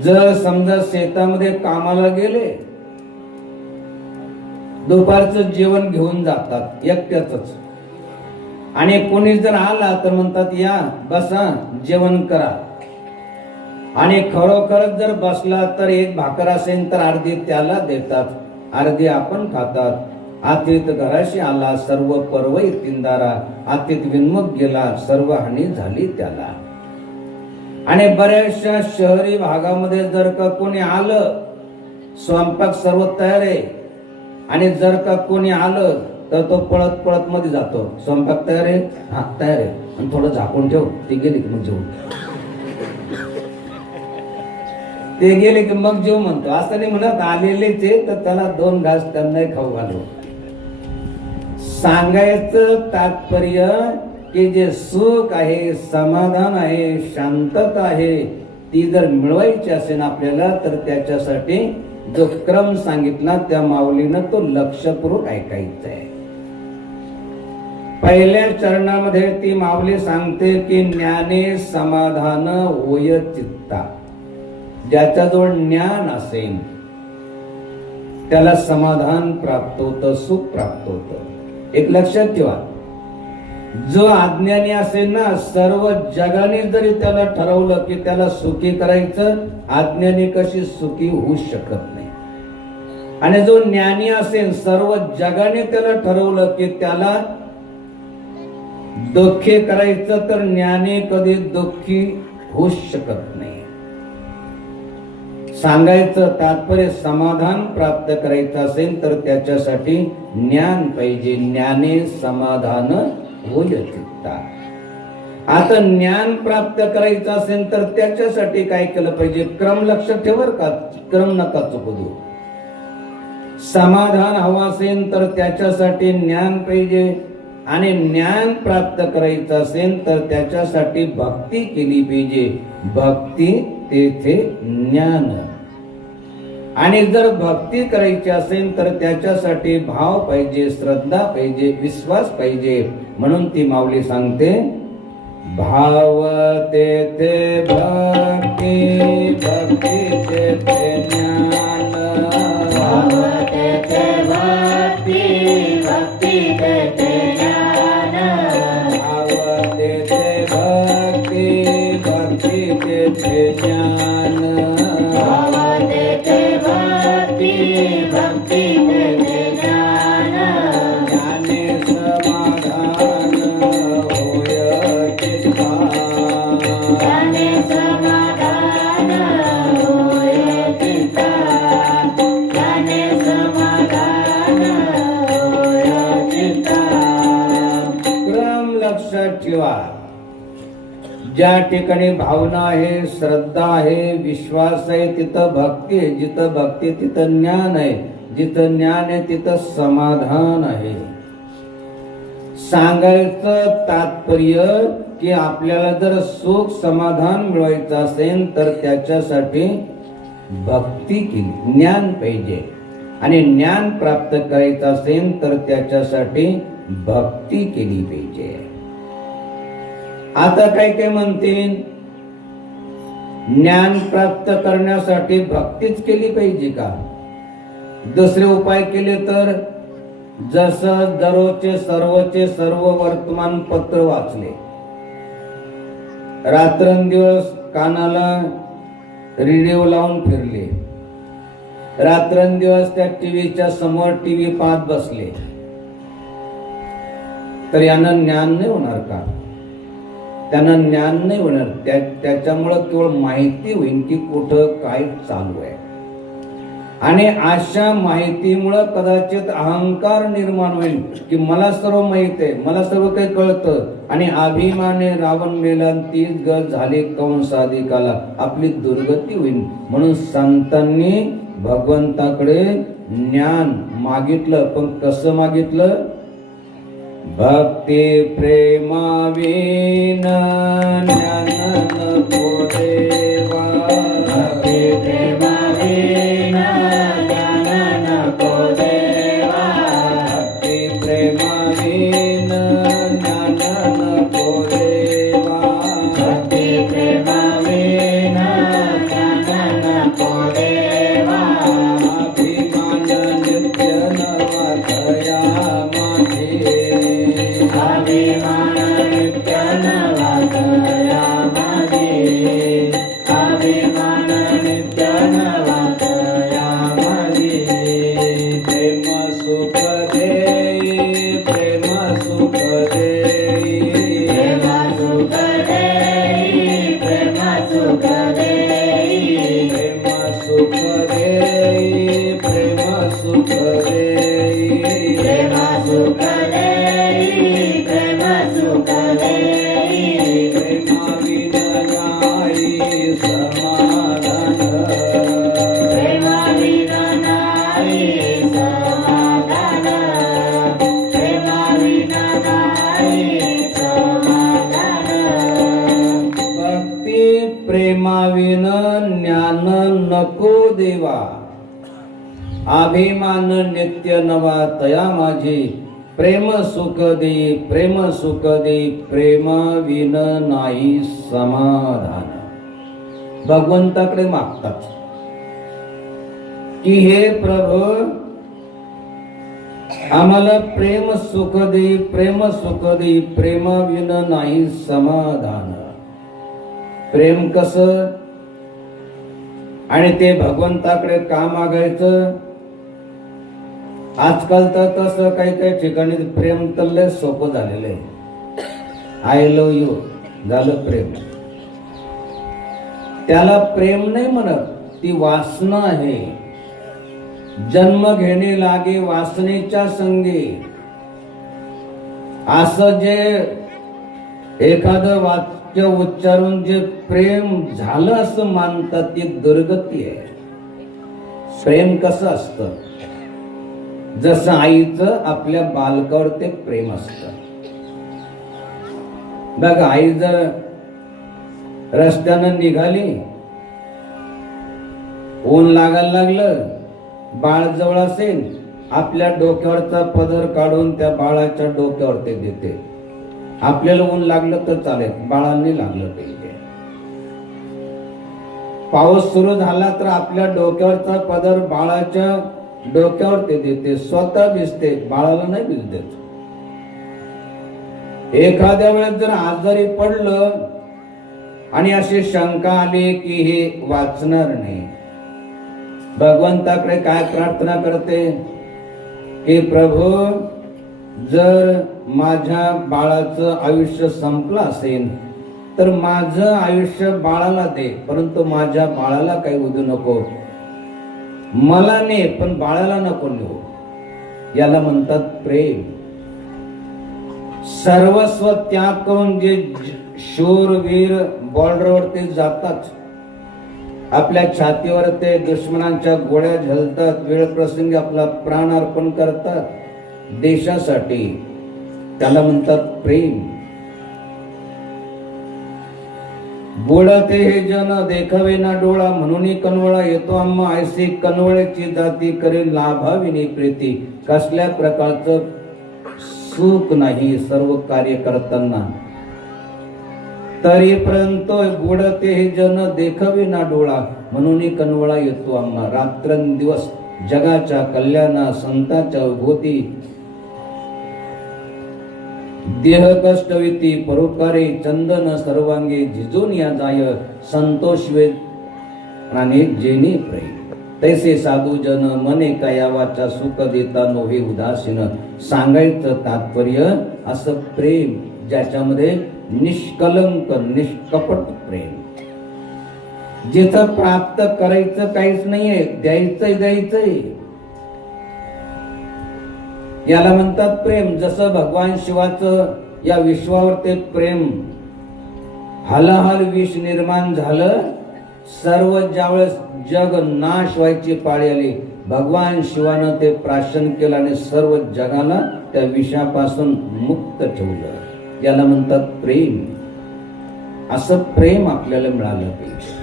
जर समजा शेतामध्ये कामाला गेले, दुपारचं जेवण घेऊन जातात एकट्याच, आणि कोणी जर आला तर म्हणतात या बसा जेवण करा. आणि खरोखरच जर बसला तर एक भाकर असेल तर अर्धी त्याला देतात, अर्धी आपण खातात. आतीत घराशी आला सर्व पर्व तिंदारा, आतीत विन्मुख गेला सर्व हानी झाली त्याला. आणि बऱ्याचशा शहरी भागामध्ये जर का कोणी आलं, स्वयंपाक सर्व तयार आहे, आणि जर का कोणी आलं तर तो पळत पळत मध्ये जातो. स्वयंपाक तयार आहे, हा तयार आहे, आणि थोडं झाकून ठेव, ते गेली की मग जेवू, ते गेले की मग जेव म्हणतो. असं नाही म्हणत, आलेलेच आहे तर त्याला 2 घास त्यांना खाऊ घालू. सांगायचं तात्पर्य की जे सुख आहे, समाधान आहे, शांतता आहे, ती जर मिळवायची असेल आपल्याला तर त्याच्यासाठी जो क्रम सांगितला त्या माऊलीनं तो लक्षपूर्वक ऐकायचा आहे. पहिल्या चरणामध्ये ती माऊली सांगते की ज्ञाने समाधान होय चित्ता. ज्याच्याजवळ ज्ञान असेल त्याला समाधान प्राप्त होतं, सुख प्राप्त होतं. एक लक्षात ठेवा, जो अज्ञानी असेल ना, सर्व जगाने जरी त्याला ठरवलं की त्याला सुखी करायचं, अज्ञानी कशी सुखी होऊ शकत नाही. आणि जो ज्ञानी असेल, सर्व जगाने त्याला ठरवलं की त्याला दुःखी करायचं, तर ज्ञानी कधी दुःखी होऊ शकत नाही. सांगायचं तात्पर्य, समाधान प्राप्त करायचं असेल तर त्याच्यासाठी ज्ञान पाहिजे. ज्ञाने समाधान होय चित्ता. आता ज्ञान प्राप्त करायचं असेल तर त्याच्यासाठी काय केलं पाहिजे? क्रम लक्षात ठेवर का, क्रम नका चुकू देऊ. समाधान हवं असेल तर त्याच्यासाठी ज्ञान पाहिजे, आणि ज्ञान प्राप्त करायचं असेल तर त्याच्यासाठी भक्ती केली पाहिजे. भक्ती तेथे ज्ञान. आणि जर भक्ती करायची असेल तर त्याच्यासाठी भाव पाहिजे, श्रद्धा पाहिजे, विश्वास पाहिजे. म्हणून ती माऊली सांगते, भाव तेथे भक्ती, भक्ती तेथे ज्ञान. भाव तेथे भक्ती, भक्ती तेथे ज्ञान. भाव तेथे भक्ती, भक्ती तेथे ज्ञान. भाव तेथे भक्ती, भक्ती तेथे ज्ञान. ज्ञाने समाधान होय चित्ता. ज्ञाने समाधान होय चित्ता. ज्ञाने समाधान होय चित्ता. क्रम लक्षात ठेवा. ज्या ठिकाणी भावना आहे, श्रद्धा आहे, विश्वास आहे, तिथं भक्ती आहे. जिथं भक्ती तिथं ज्ञान आहे. जिथं ज्ञान आहे तिथं समाधान आहे. सांगायचं तात्पर्य की आपल्याला जर सुख समाधान मिळवायचं असेल तर त्याच्यासाठी भक्ती केली, ज्ञान पाहिजे. आणि ज्ञान प्राप्त करायचं असेल तर त्याच्यासाठी भक्ती केली पाहिजे. आता काय काय म्हणतील, ज्ञान प्राप्त करण्यासाठी भक्तीच केली पाहिजे का? दुसरे उपाय केले तर, जसं दररोजचे सर्व वर्तमानपत्र वाचले, रात्रंदिवस कानाला रेडिओ लावून फिरले, रात्रंदिवस त्या टीव्हीच्या समोर टीव्ही पाहत बसले, तर यानं ज्ञान नाही होणार का? त्यांना ज्ञान नाही होणार. त्याच्यामुळं केवळ माहिती होईल की कुठं काय चालू आहे. आणि अशा माहितीमुळं कदाचित अहंकार निर्माण होईल की मला सर्व माहित आहे, मला सर्व काही कळतं, आणि अभिमाने रावण मेला, तीच गत झाली कंसाधिकाला, आपली दुर्गती होईल. म्हणून संतांनी भगवंताकडे ज्ञान मागितलं, पण कसं मागितलं? भक्ती प्रेमाविन ज्ञान नको देवा, भक्ती प्रेमाविन ज्ञान नको देवा, भक्ती प्रेमाविन ज्ञान नको देवा, भक्ती प्रेमाविन ज्ञान नको देवा. अभिमान नित्य नवा दया माझे, अभिमान नित्य नवा दया माझे, अभिमान नित्य नवा दया माझे. प्रेम सुख देई, प्रेम सुख देई, प्रेम सुख देई, प्रेम सुख देई, प्रेम सुख देई, प्रेम सुख देई, प्रेम सुख देई, प्रेम सुख देई. प्रेमाविना नाही समाधान, प्रेमाविना नाही समाधान, प्रेमाविना नाही समाधान. भक्ती प्रेमाविन ज्ञान नको देवा, अभिमान नित्य नवा तया माझी. प्रेम सुख दे, प्रेम सुख दे, प्रेम विन नाही समाधान. भगवंताकडे मागतात की हे प्रभू, आम्हाला प्रेम सुख दे, प्रेम सुख दे, प्रेम विन नाही समाधान. प्रेम कसं आणि ते भगवंताकडे का मागायचं? आजकाल तर तसं काही काही ठिकाणी प्रेम तर लय सोपं झालेलं आहे. आय लव्ह यू झालं प्रेम. त्याला प्रेम नाही म्हणत, ती वासना आहे. जन्म घेणे लागे वासनेच्या संगे, असं जे एखादं वाक्य उच्चारून जे प्रेम झालं असं मानतात, ती दुर्गती आहे. प्रेम कसं असतं? जसं आईचं आपल्या बालकावर ते प्रेम असतं. बघा, आई जर रस्त्यानं निघाली, ऊन लागायला लागलं, बाळ जवळ असेल, आपल्या डोक्यावरचा पदर काढून त्या बाळाच्या डोक्यावर ते देते. आपल्याला ऊन लागलं तर चालेल, बाळांनी लागलं पाहिजे. पाऊस सुरू झाला तर आपल्या डोक्यावरचा पदर बाळाच्या डोक्यावर ते देते, स्वतः भिजते, बाळाला नाही भिज देत. एखाद्या वेळेस जर आजारी पडलं आणि अशी शंका आली की हे वाचणार नाही, भगवंताकडे काय प्रार्थना करते की प्रभू, जर माझ्या बाळाचं आयुष्य संपलं असेल तर माझं आयुष्य बाळाला दे, परंतु माझ्या बाळाला काही उदू नको. मला ने पण बाळाला नको नेऊ. याला म्हणतात प्रेम. सर्वस्व त्याग करून जे शूरवीर बॉर्डरवरती जातात, आपल्या छातीवर ते दुश्मनांच्या गोळ्या झेलतात, वेळ प्रसंगी आपला प्राण अर्पण करतात देशासाठी, त्याला म्हणतात प्रेम. बुडते हे जन देखावे ना डोळा, म्हणून कनवळा येतो आम्हा ऐसी कनवळ्याची जाती करेल लाभाविनी प्रीती. कसल्या प्रकारचं सुख नाही सर्व कार्य करताना, तरीपर्यंत बुडते हे जन देखावे ना डोळा, म्हणून कनवळा येतो आम्हा. रात्रंदिवस जगाच्या कल्याणा संतांच्या भोवती देह कष्टविती परोपकारे चंदन सर्वांगे झिजून या जाय, संतोष वेद आणि जेनी प्रेम. तैसे साधू जन मने कया वाचा सुख देता नोहे उदासीन. सांगायचं तात्पर्य असं प्रेम ज्याच्यामध्ये निष्कलंक निष्कपट प्रेम, जिथं प्राप्त करायचं काहीच नाहीये, द्यायचंय. याला म्हणतात प्रेम. जसं भगवान शिवाचं या विश्वावर ते प्रेम, हलाहल विष निर्माण झालं, सर्व ज्यावेळेस जग नाश व्हायची पाळी आली, भगवान शिवानं ते प्राशन केलं आणि सर्व जगाला त्या विषापासून मुक्त ठेवलं. याला म्हणतात प्रेम. असं प्रेम आपल्याला मिळालं पाहिजे.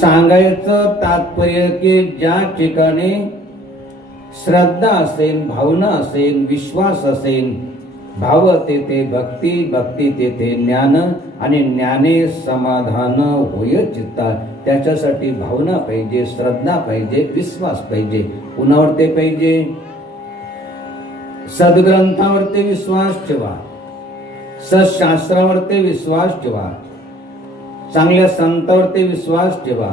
सांगायचं तात्पर्य की ज्या ठिकाणी श्रद्धा असेल, भावना असेल, विश्वास असेल, भाव तेथे भक्ती, भक्ती तेथे ज्ञान, आणि ज्ञाने समाधान होय चित्ता. त्याच्यासाठी भावना पाहिजे, श्रद्धा पाहिजे, विश्वास पाहिजे. कुणावरती पाहिजे? सद्ग्रंथावरती विश्वास ठेवा, सशास्त्रावरती विश्वास ठेवा, चांगल्या संतावरती विश्वास ठेवा.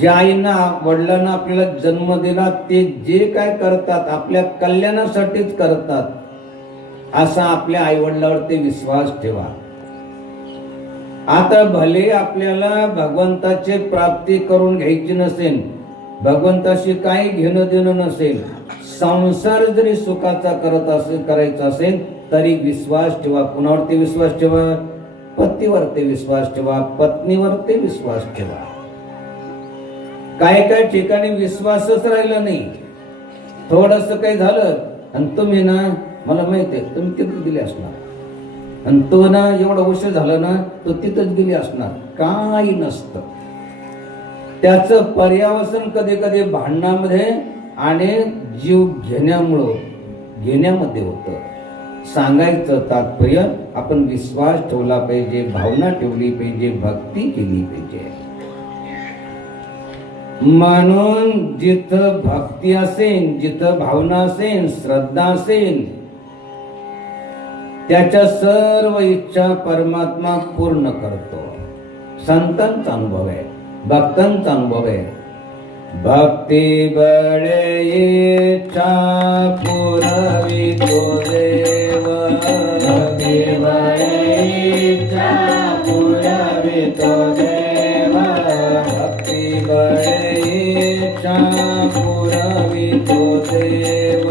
ज्या आईना वडिलांना आपल्याला जन्म दिला ते जे काय करतात आपल्या कल्याणासाठीच करतात, असा आपल्या आई वडिलांवरती विश्वास ठेवा. आता भले आपल्याला भगवंताची प्राप्ती करून घ्यायची नसेल, भगवंताशी काही घेणं देणं नसेल, संसार जरी सुखाचा करायचा असेल तरी विश्वास ठेवा. कुणावरती विश्वास ठेवा? पतीवरती विश्वास ठेवा, पत्नीवरती विश्वास ठेवा. काय ठिकाणी विश्वासच राहिला नाही, थोडस काही झालं आणि तुम्ही ना, मला माहिती आहे तुम्ही तिथं गेले असणार, आणि तो ना एवढा उशीर झाला ना तो तिथंच गेली असणार. काही नसतं. त्याचं पर्यावसन कधी कधी भांडणामध्ये आणि जीव घेण्यामध्ये होतं. सांगायचं तात्पर्य आपण विश्वास ठेवला पाहिजे, भावना ठेवली पाहिजे, भक्ती केली पाहिजे. म्हणून जिथं भक्ती असेल, जिथं भावना असेल, श्रद्धा असेल, त्याच्या सर्व इच्छा परमात्मा पूर्ण करतो. संतांचा अनुभव आहे, भक्तांचा अनुभव आहे. भक्ती बळे इच्छा पुरवितो देव, भक्ती बळे इच्छा पुरवितो देव, भक्ती बळे इच्छा पुरवितो देव,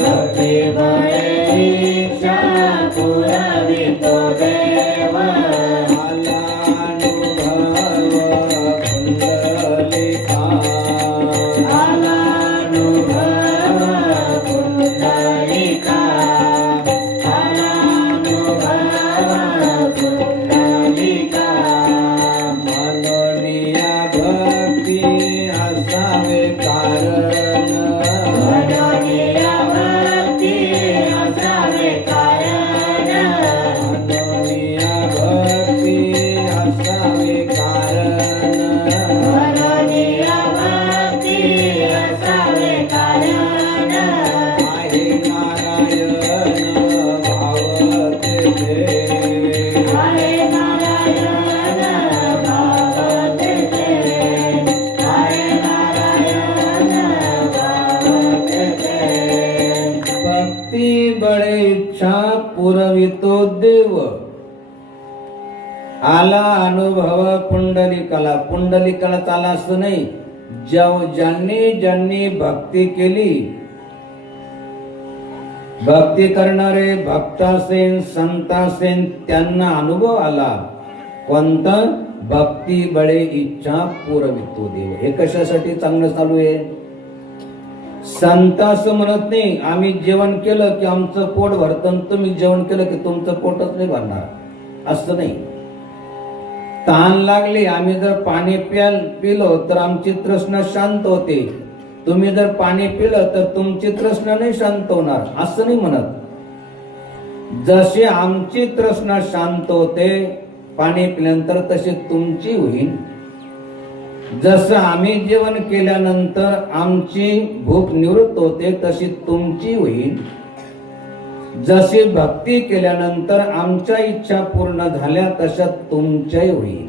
भक्ती बळे इच्छा पुरवितो देव. पुरवितो देव. आला अनुभव पुंडलिकाला. पुंडलिकाला आला असं नाही, ज्यांनी भक्ती केली, भक्ती करणारे भक्त असेल, संत असेल, त्यांना अनुभव आला. कोणता? भक्ती बळे इच्छा पुरवितो देव. हे कशासाठी चांगलं चालू आहे? संत असं म्हणत नाही आम्ही जेवण केलं की आमचं पोट भरतं, तुम्ही जेवण केलं की तुमचं पोटच नाही भरणार, असं नाही. तहान लागली, आम्ही जर पाणी पिलो तर आमची तृष्णा शांत होते. तुम्ही जर पाणी पिलं तर तुमची तृष्णा नाही शांत होणार, असं नाही म्हणत. जशी आमची तृष्णा शांत होते पाणी पिल्यानंतर, तशी तुमची होईल. जसं आम्ही जेवण केल्यानंतर आमची भूक निवृत्त होते, तशी तुमची होईल. जशी भक्ती केल्यानंतर आमच्या इच्छा पूर्ण झाल्या, तशा तुमच्याही होईल.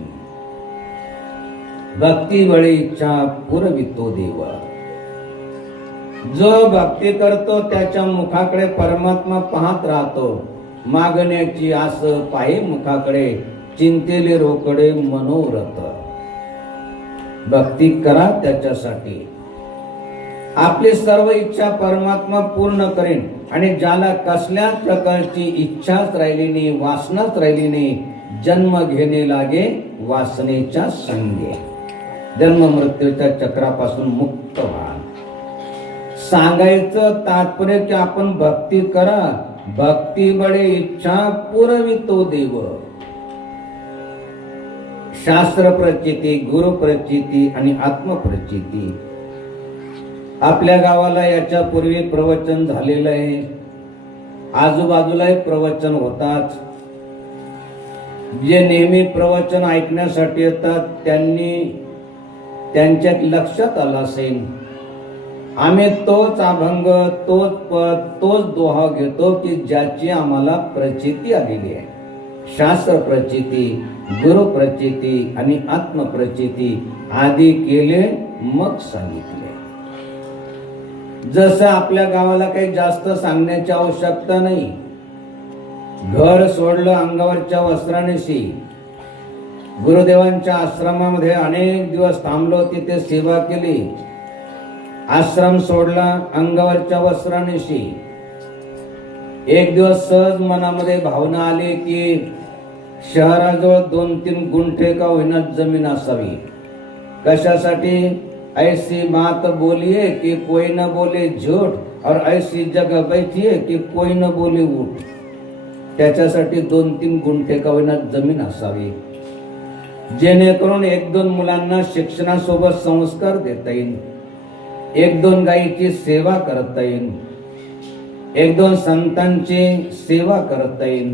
भक्ती बळी इच्छा पुरवितो देव. जो भक्ती करतो त्याच्या मुखाकडे परमात्मा पाहत राहतो. मागण्याची आस पाहे मुखाकडे, चिंतेले रोकडे मनोरथ. भक्ती करा त्याच्यासाठी. आपली सर्व इच्छा परमात्मा पूर्ण करेन. आणि ज्याला कसल्याच प्रकारची इच्छाच राहिली नाही, वासनाच राहिली नाही, जन्म घेणे लागे वासनेच्या संगे. जन्म मृत्यूच्या चक्रापासून मुक्त व्हा. सांगायचं तात्पर्य की आपण भक्ती करा. भक्ती बळे इच्छा पुरवितो देव. शास्त्र प्रचिती, गुरु प्रचिती आणि आत्मप्रचिती. आपल्या गावाला याच्या पूर्वी प्रवचन झालेलं आहे. आजूबाजूलाही प्रवचन होतात. जे नेहमी प्रवचन ऐकण्यासाठी येतात त्यांच्या लक्षात आलं असेल, आम्ही तोच अभंग, तोच पद, तोच दोहा घेतो की ज्याची आम्हाला प्रचिती आलेली आहे. शास्त्र प्रचिती, गुरु प्रचिती आणि आत्मप्रचिती आधी केले मग सांगितले. जसं आपल्या गावाला काही जास्त सांगण्याची आवश्यकता नाही. घर सोडलं अंगावरच्या वस्त्रानेशी. गुरुदेवांच्या आश्रमामध्ये अनेक दिवस थांबलो, तिथे सेवा केली. आश्रम सोडला अंगावरच्या वस्त्रानेशी. एक दिवस सहज मनामध्ये भावना आली की शहराजवळ 2-3 गुंठे का होईना जमीन असावी. कशासाठी? ऐसी बात बोलिए कि कोई न बोले झूठ, और ऐसी जगह बैठिए कि कोई न बोले उठ. त्याच्यासाठी 2-3 गुंठे का होईना जमीन असावी, जेणेकरून 1-2 मुलांना शिक्षणासोबत संस्कार देता येईल, 1-2 गायीची सेवा करता येईल, 1-2 संतांची सेवा करता येईल.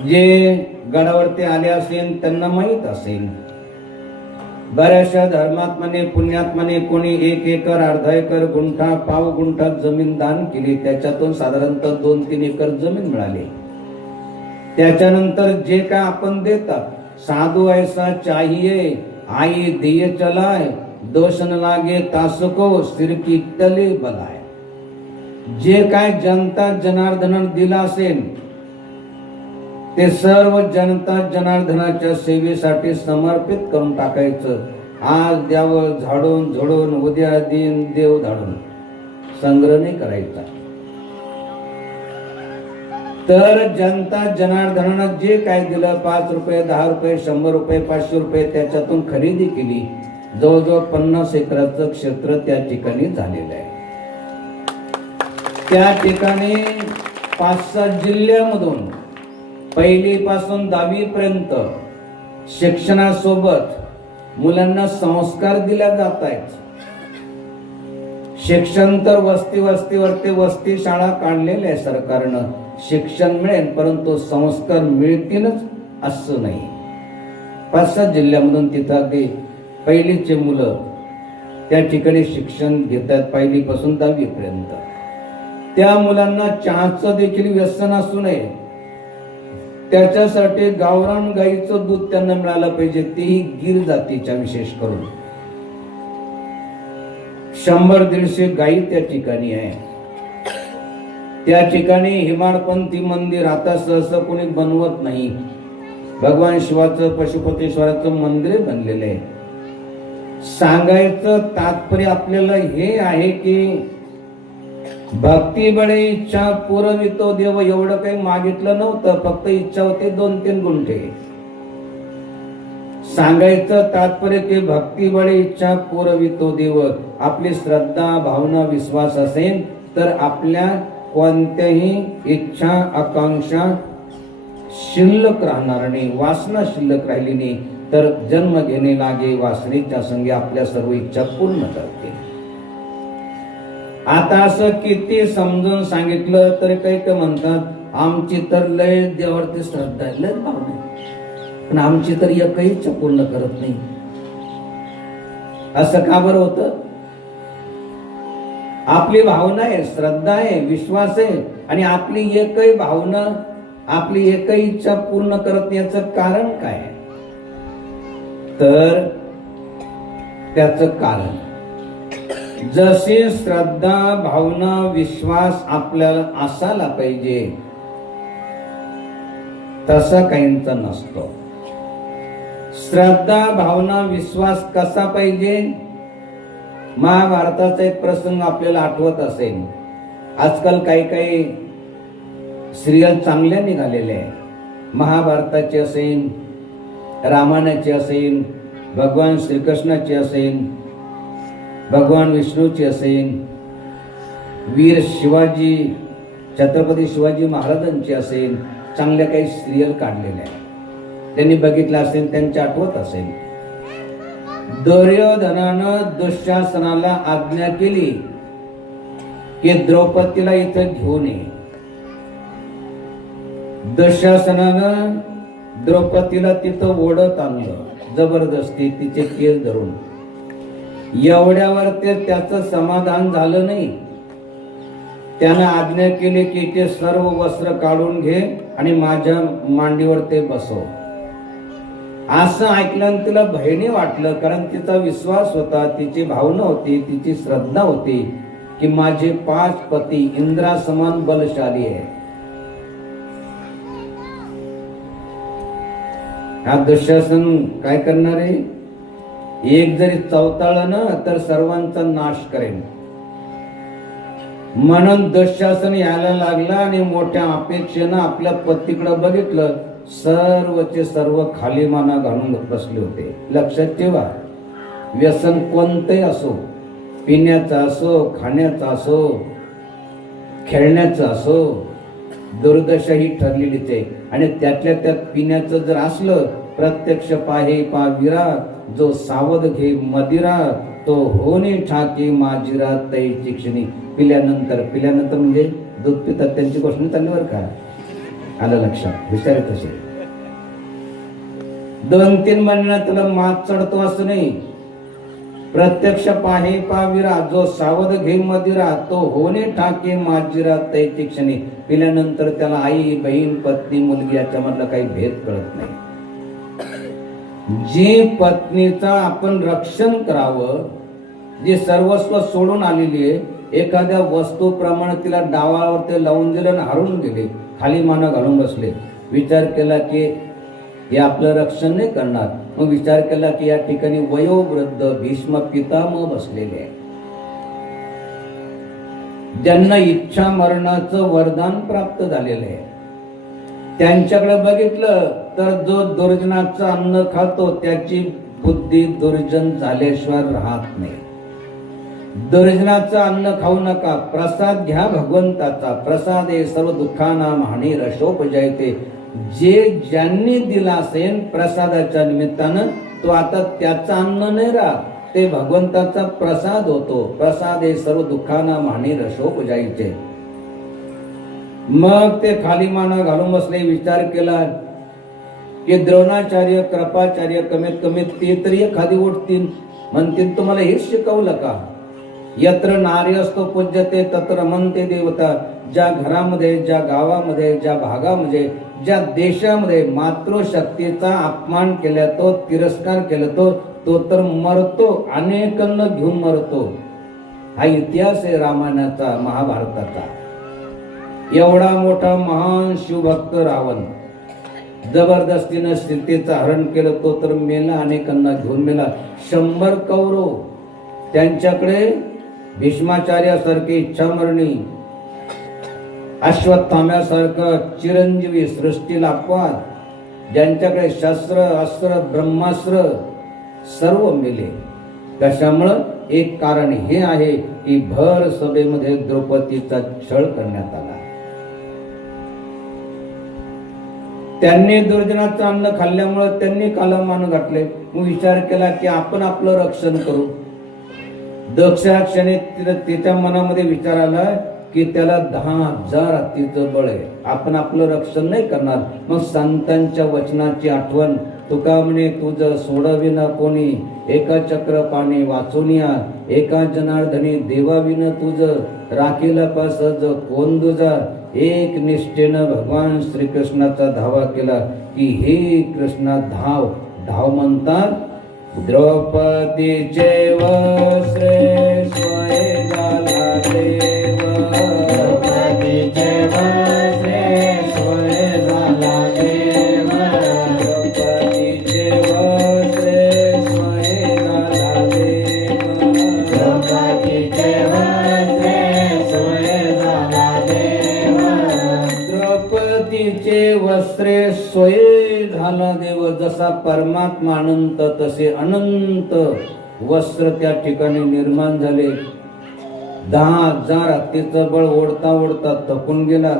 जे गडावरती आले असेल त्यांना माहीत असेल, बऱ्याचशा धर्मात्माने पुण्यात्माने कोणी 1 एकर, अर्धा एकर, गुंठा, पाव गुंठा जमीन दान केली. त्याच्यातून साधारणतः 2-3 एकर जमीन मिळाली. त्याच्यानंतर जे काय आपण देतात, साधू ऐसा चाहिए आई दिए चलाय, दोष न लागे तासको सिर की तले बलाय. जे काय जनता जनार्दन दिला असेल ते सर्व जनता जनार्दनाच्या सेवेसाठी समर्पित करून टाकायचं. आज द्यावं झाडून झोडून, उद्या दिन देव धाडून. संग्रह नाही करायचा. तर जनता जनार्दनानं जे काय दिलं, 5 रुपये, 10 रुपये, 100 रुपये, 500 रुपये, त्याच्यातून खरेदी केली. जवळजवळ 50 एकराचं क्षेत्र त्या ठिकाणी झालेलं आहे. त्या ठिकाणी 5-6 जिल्ह्यामधून 1ली पासून 10वी पर्यंत शिक्षणासोबत मुलांना संस्कार दिल्या जात आहेत. शिक्षण तर वस्तीवरती वस्ती शाळा काढलेल्या आहे सरकारनं. शिक्षण मिळेल परंतु संस्कार मिळतीलच असं नाही. 5-6 जिल्ह्यामधून तिथं अगदी 1लीचे मुलं त्या ठिकाणी शिक्षण घेतात, 1ली पासून 10वी पर्यंत. त्या मुलांना चहाचं देखील व्यसन असू नये, त्याच्यासाठी गावरान गाईचं दूध त्यांना मिळालं पाहिजे, तेही गीर जातीच्या विशेष करून. 100-150 गायी त्या ठिकाणी आहे. त्या ठिकाणी हिमाडपंथी मंदिर आता सहसा कोणी बनवत नाही. भगवान शिवाचं, पशुपतीश्वराचं मंदिर बनलेलं आहे. सांगायचं तात्पर्य आपल्याला हे आहे की भक्ती बळे इच्छा पुरवितो देव. एवढं काही मागितलं नव्हतं, फक्त इच्छा होते 2-3 गुंठे. सांगायचं तात्पर्य की भक्ती बळे इच्छा पुरवितो देव. आपली श्रद्धा, भावना, विश्वास असेल तर आपल्या कोणत्याही इच्छा, आकांक्षा शिल्लक राहणार नाही, वासना शिल्लक राहिली नाही तर जन्म घेणे लागे वासनेच्या संगे आपल्या सर्व इच्छा पूर्ण करते. आता असं किती समजून सांगितलं तरी काही म्हणतात आमची तर लय देवावरती श्रद्धा आहे, लय भावना आहे, पण आमची तर एकही इच्छा पूर्ण करत नाही. असं का बरं होतं? आपली भावना आहे, श्रद्धा आहे, विश्वास आहे आणि आपली एकही भावना, आपली एकही इच्छा पूर्ण करत नाही. याचं कारण काय? तर त्याचं कारण जशी श्रद्धा, भावना, विश्वास आपल्याला असायला पाहिजे तसा काहींचा नसतो. श्रद्धा, भावना, विश्वास कसा पाहिजे? महाभारताचा एक प्रसंग आपल्याला आठवत असेल. आजकाल काही काही सिरियल चांगल्या निघालेल्या आहे. महाभारताची असेल, रामायणाची असेल, भगवान श्रीकृष्णाची असेल, भगवान विष्णूची असेल, वीर शिवाजी, छत्रपती शिवाजी महाराजांची असेल, चांगल्या काही सिरियल काढलेल्या आहेत. त्यांनी बघितलं असेल, त्यांची आठवत असेल. दुर्योधनानं दुःशासनाला आज्ञा केली की द्रौपदीला इथं घेऊन ये. दुःशासनानं द्रौपदीला तिथं ओढत आणलं जबरदस्ती, तिचे केस धरून. एवढ्यावर त्याचं समाधान झालं नाही. त्यानं आज्ञा केली की ते सर्व वस्त्र काढून घे आणि माझ्या मांडीवर ते बसव. असं ऐकलं तिला भयने वाटलं, कारण तिचा विश्वास होता, तिची भावना होती, तिची श्रद्धा होती की माझे 5 पती इंद्रासमान बलशाली आहे. हा दुःशासन काय करणार आहे? एक जरी चवताळलं ना तर सर्वांचा नाश करेल. म्हणून दुःशासन यायला लागला आणि मोठ्या अपेक्षेनं आपल्या पतीकडे बघितलं. सर्वचे सर्व खाली माना घालून बसले होते. लक्षात ठेवा, व्यसन कोणते असो, पिण्याचं असो, खाण्याचं असो, खेळण्याचं असो, दुर्दशा ही ठरलेलीच आहे. आणि त्यातल्या त्यात पिण्याचं जर असलं, प्रत्यक्ष पाहे पा विरा, जो सावध घे मदिरा, तो होणे ठाके माजिरा तैची क्षणी. पिल्यानंतर म्हणजे दूध पितात त्यांची गोष्ट चालली बरं का, आलं लक्षात? विचारे तसे 2-3 महिन्यात तुला मात चढतो असं नाही. प्रत्यक्ष पाहे पाविरा, जो सावध घे मदिरा, तो होणे ठाके माजिरा तैची क्षणी. पिल्यानंतर त्याला आई, बहीण, पत्नी, मुलगी याच्यामधला काही भेद कळत नाही. जी पत्नीचा आपण रक्षण करावं, जी सर्वस्व सोडून आलेली आहे, एखाद्या वस्तूप्रमाणे तिला डावावर ते लावून दिलं आणि हरून गेले, खाली माना घालून बसले. विचार केला की हे आपलं रक्षण नाही करणार. मग विचार केला की या ठिकाणी वयोवृद्ध भीष्म पितामह बसलेले आहे, ज्यांना इच्छा मरणाचं वरदान प्राप्त झालेलं आहे. त्यांच्याकडे बघितलं तर जो दुर्जनाचं अन्न खातो त्याची बुद्धी दुर्जन झाल्याशिवाय राहत नाही. दुर्जनाचं अन्न खाऊ नका, प्रसाद घ्या भगवंताचा. प्रसाद हे सर्व दुःखांना हानी रसोपजयते. जे ज्यांनी दिला असेल प्रसादाच्या निमित्तानं, तो आता त्याचं अन्न नाही राहत, ते भगवंताचा प्रसाद होतो. प्रसाद हे सर्व दुःखांना हानी रसोपजयते. मग ते खाली माना घालून बसले. विचार केला की द्रोणाचार्य, कृपाचार्य कमीत कमी ते तरी एखादी उठतील, म्हणतील तुम्हाला हेच शिकवलं का? यत्र नारी असतो पूज्यते तत्र रमन्ते देवता. ज्या घरामध्ये, ज्या गावामध्ये, ज्या भागामध्ये, ज्या देशामध्ये मातृशक्तीचा अपमान केला, तो तिरस्कार केला, तो तर मरतो, अनेकांना घेऊन मरतो. हा इतिहास आहे रामायणाचा, महाभारताचा. एवढा मोठा महान शिवभक्त रावण जबरदस्तीनं सीतेचं हरण केलं, तो तर मेला, अनेकांना घेऊन मेला. 100 कौरव, त्यांच्याकडे भीष्माचार्यासारखी इच्छामरणी, अश्वत्थाम्यासारखं चिरंजीवी, सृष्टीला अपवाद, ज्यांच्याकडे शस्त्र, अस्त्र, ब्रह्मास्त्र सर्व मेले. कशामुळं? एक कारण हे आहे की भर सभेमध्ये द्रौपदीचा छळ करण्यात आला. त्यांनी दुर्जनाचं अन्न खाल्ल्यामुळे त्यांनी कालामान घातले. मग विचार केला की आपण आपलं रक्षण करू. दक्षराक्षाने त्याच्या मनामध्ये विचार आला की त्याला 10,000 हत्तीचं बळ आहे, आपण आपलं रक्षण नाही करणार. मग संतांच्या वचनाची आठवण, तुका म्हणे तुझं सोडविना कोणी, एका चक्र पाणी वाचुनिया, एका जनार्दनी देवाविन तुझं, राखीला पासज कोण तुझा. एक निष्ठेनं भगवान श्रीकृष्णाचा धावा केला की हे कृष्णा धाव धाव म्हणतात. द्रौपदीचे वस्त्रे स्वय झाला देव, द्रौपदीचे वस्त्रे स्वय झाला देव, द्रौपदीचे वस्त्रे स्वय झाला देव, द्रौपदीचे वस्त्रे स्वय झाला देव, द्रौपदीचे वस्त्रे स्वय झाला देव. जसा परमात्मा अनंत तसे अनंत वस्त्र त्या ठिकाणी निर्माण झाले. 10,000 हत्तीचं बळ ओढता ओढता थकून गेला.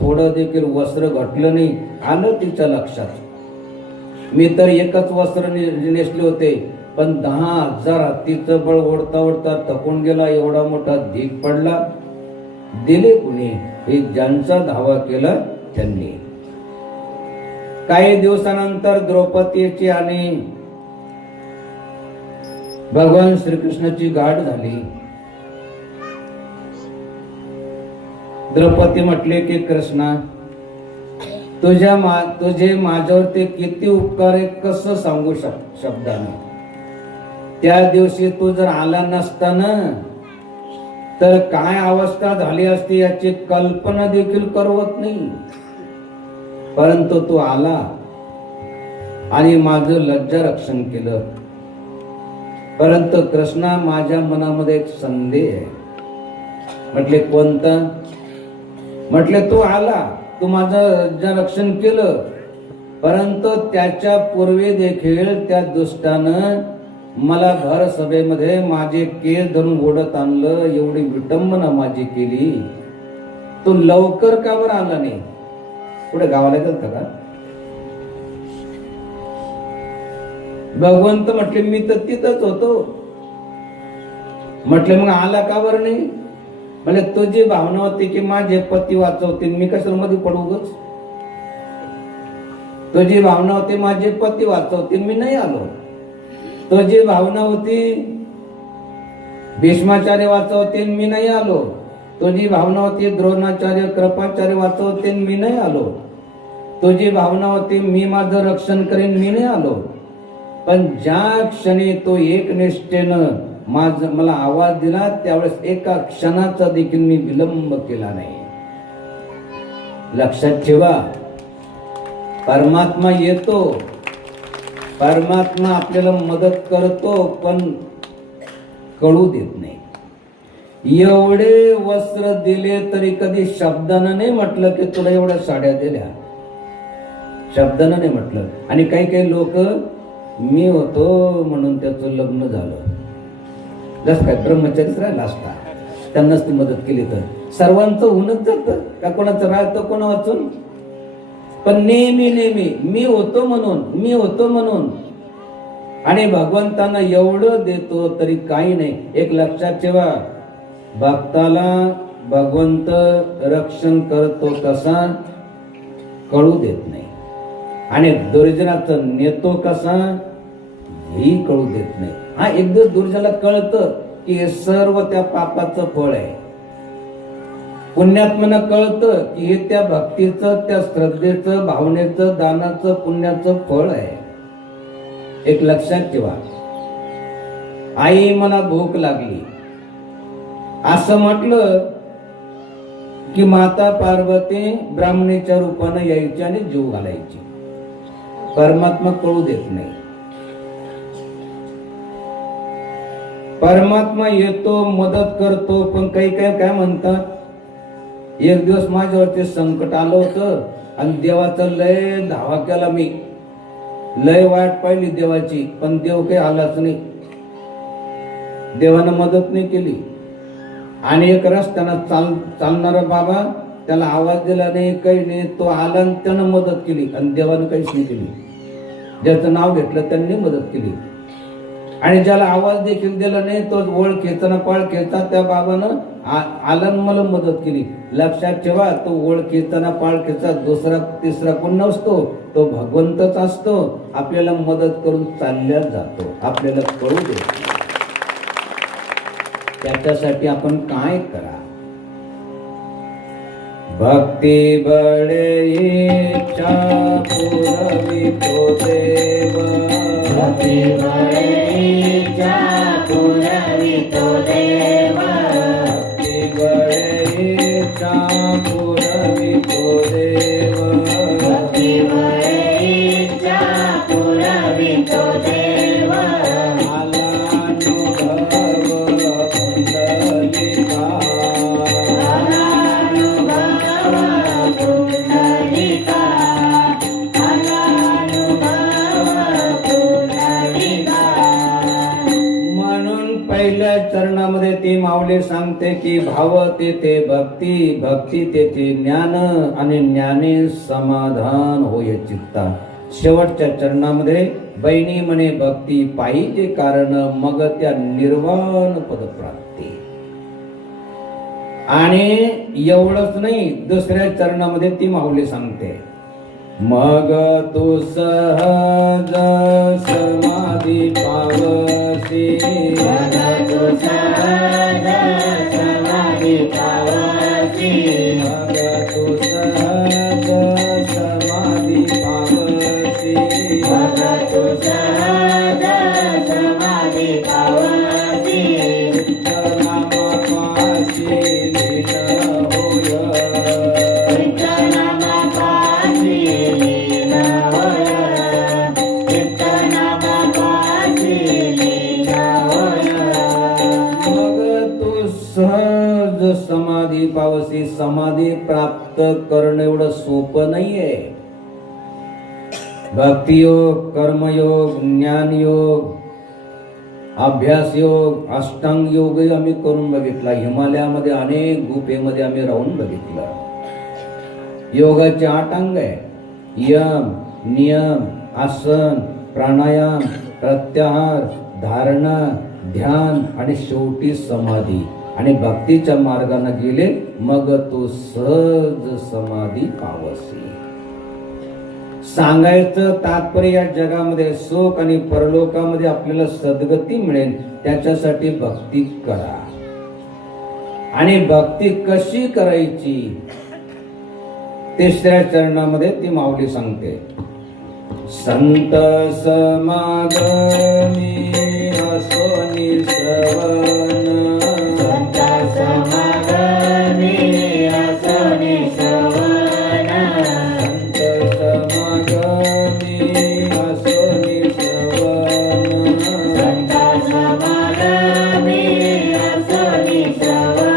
थोडं देखील वस्त्र घटलं नाही. आलं तिच्या लक्षात, मी तर एकच वस्त्र नेसले होते, पण 10,000 हत्तीचं बळ ओढता ओढता थकून गेला. एवढा मोठा धीक पडला. दिले कुणी? हे ज्यांचा धावा केला त्यांनी. काही दिवसानंतर द्रौपदीची आणि भगवान श्रीकृष्णाची गाठ झाली. द्रौपदी म्हटले की कृष्णा, तुझे माझ्यावरती किती उपकार आहे कसं सांगू शब्दाने. त्या दिवशी तू जर आला नसताना तर काय अवस्था झाली असती याची कल्पना देखील करवत नाही. परंतु तू आला आणि माझं लज्जा रक्षण केलं. परंतु कृष्णा, माझ्या मनामध्ये एक संदेह आहे. म्हटले कोणता? म्हटले तू आला, तू माझं लज्जा रक्षण केलं, परंतु त्याच्या पूर्वी देखील त्या दुष्टानं मला भर सभेमध्ये माझे केस धरून ओढत आणलं. एवढी विटंबना माझी केली. तू लवकर का बरं आला नाही? पुढे गावाला गेलता का? भगवंत म्हटले मी तर तिथंच होतो. म्हटले मग आला का बरं नाही? म्हणजे तुझी भावना होती की माझे पती वाचवतील, मी कशाला मध्ये पडूगच. तुझी भावना होती माझे पती वाचवतील, मी नाही आलो. तुझी भावना होती भीष्माचार्य वाचवतील, मी नाही आलो. तुझी भावना होती द्रोणाचार्य कृपाचार्य वाचवतील, मी नाही आलो. तुझी भावना होती मी माझं रक्षण करेन, मी नाही आलो. पण ज्या क्षणी तो एकनिष्ठेनं मला आवाज दिला त्यावेळेस एका क्षणाचा देखील मी विलंब केला नाही. लक्षात ठेवा, परमात्मा येतो, परमात्मा आपल्याला मदत करतो, पण कळू देत नाही. एवढे वस्त्र दिले तरी कधी शब्दानं नाही म्हटलं की तुला एवढ्या साड्या दिल्या, शब्दानं नाही म्हटलं. आणि काही काही लोक मी होतो म्हणून त्याचं लग्न झालं, जस काय ब्रह्मचारीच राहिला असता, त्यांनाच ती मदत केली तर सर्वांचं होऊनच जातं का? कोणाचं राहतं कोणा वाचून? पण नेहमी नेहमी मी होतो म्हणून, मी होतो म्हणून. आणि भगवंतांना एवढं देतो तरी काही नाही. एक लक्षात ठेवा, भक्ताला भगवंत रक्षण करतो कसा कळू देत नाही, आणि दुर्जनाचं नेतो कसा ही कळू देत नाही. हा एक दिवस दुर्जनाला कळतं की हे सर्व त्या पापाचं फळ आहे. पुण्यात्म्याला कळतं की हे त्या भक्तीचं, त्या श्रद्धेचं, भावनेचं, दानाचं, पुण्याचं फळ आहे. एक लक्षात ठेवा, आई मला भूक लागली असं म्हटलं की माता पार्वती ब्राह्मणीच्या रूपाने यायची आणि जीव घालायची. परमात्मा कळू देत नाही. परमात्मा येतो, मदत करतो, पण काही काही काय म्हणतात, एक दिवस माझ्यावरती संकट आलं होतं आणि देवाचा लय धावा केला, मी लय वाट पाहिली देवाची, पण देव काही आलाच नाही, देवानं मदत नाही केली. आणि एक रस्त्यानं चालणारा बाबा त्याला आवाज दिला नाही, काही नाही, तो आला आणि त्यानं मदत केली आणि देवानं काहीच नाही केली. ज्याचं नाव घेतलं त्यांनी मदत केली. आणि ज्याला आवाज देखील दिला नाही, तो ओळ खेचताना पाळ खेचता त्या बाबानं आलन मला मदत केली. लक्षात ठेवा, तो ओळ खेचताना पाळ खेचता दुसरा तिसरा कोण नसतो, तो भगवंतच असतो. आपल्याला मदत करून चालल्या जातो, आपल्याला कळू दे. त्याच्यासाठी आपण काय करा. भक्ती बळे इच्छा पुरवितो देव, भक्ती बळे इच्छा पुरवितो देव, भक्ती बळे इच्छा पुरवितो देव, भक्ती बळे इच्छा पुरवितो देव. पहिल्या चरणामध्ये ती माऊली सांगते की भाव तेथे भक्ती, भक्ती तेथे ज्ञान आणि ज्ञाने समाधान होय चित्ता. शेवटच्या चरणामध्ये बहिणी म्हणे भक्ती पाहिजे कारण मग त्या निर्वाण पद प्राप्ती. आणि एवढंच नाही, दुसऱ्या चरणामध्ये ती माऊली सांगते मग तू सहज समाधी पावसी, मग तू सहज समाधी पावसी, मग तू सहज समाधी पावसी, मग तू सहज समाधी पावसी. नामापाशी लीन होय, नामापाशी लीन होय, नामापाशी लीन होय. मग तू सहज समाधी पावसी. समाधी प्राप्त करणं एवढं सोपं नाहीये. भक्तियोग, कर्मयोग, ज्ञानयोग, अभ्यास योग, अष्टांग योगही आम्ही करून बघितला. हिमालयामध्ये अनेक गुफेमध्ये आम्ही राहून बघितलं. योगाचे 8 अंग आहे. यम, नियम, आसन, प्राणायाम, प्रत्याहार, धारणा, ध्यान आणि शेवटी समाधी. आणि भक्तीच्या मार्गाने गेले मग तो सहज समाधी पावसी. सांगायचं तात्पर्य या जगामध्ये सुख आणि परलोकामध्ये आपल्याला सद्गती मिळेल त्याच्यासाठी भक्ती करा. आणि भक्ती कशी करायची, तिसऱ्या चरणामध्ये ती माऊली सांगते संत समागमी असोनी श्रवण, संत समागमी असोनी श्रवण, संत समागमी असोनी श्रवण, संत समागमी असोनी श्रवण.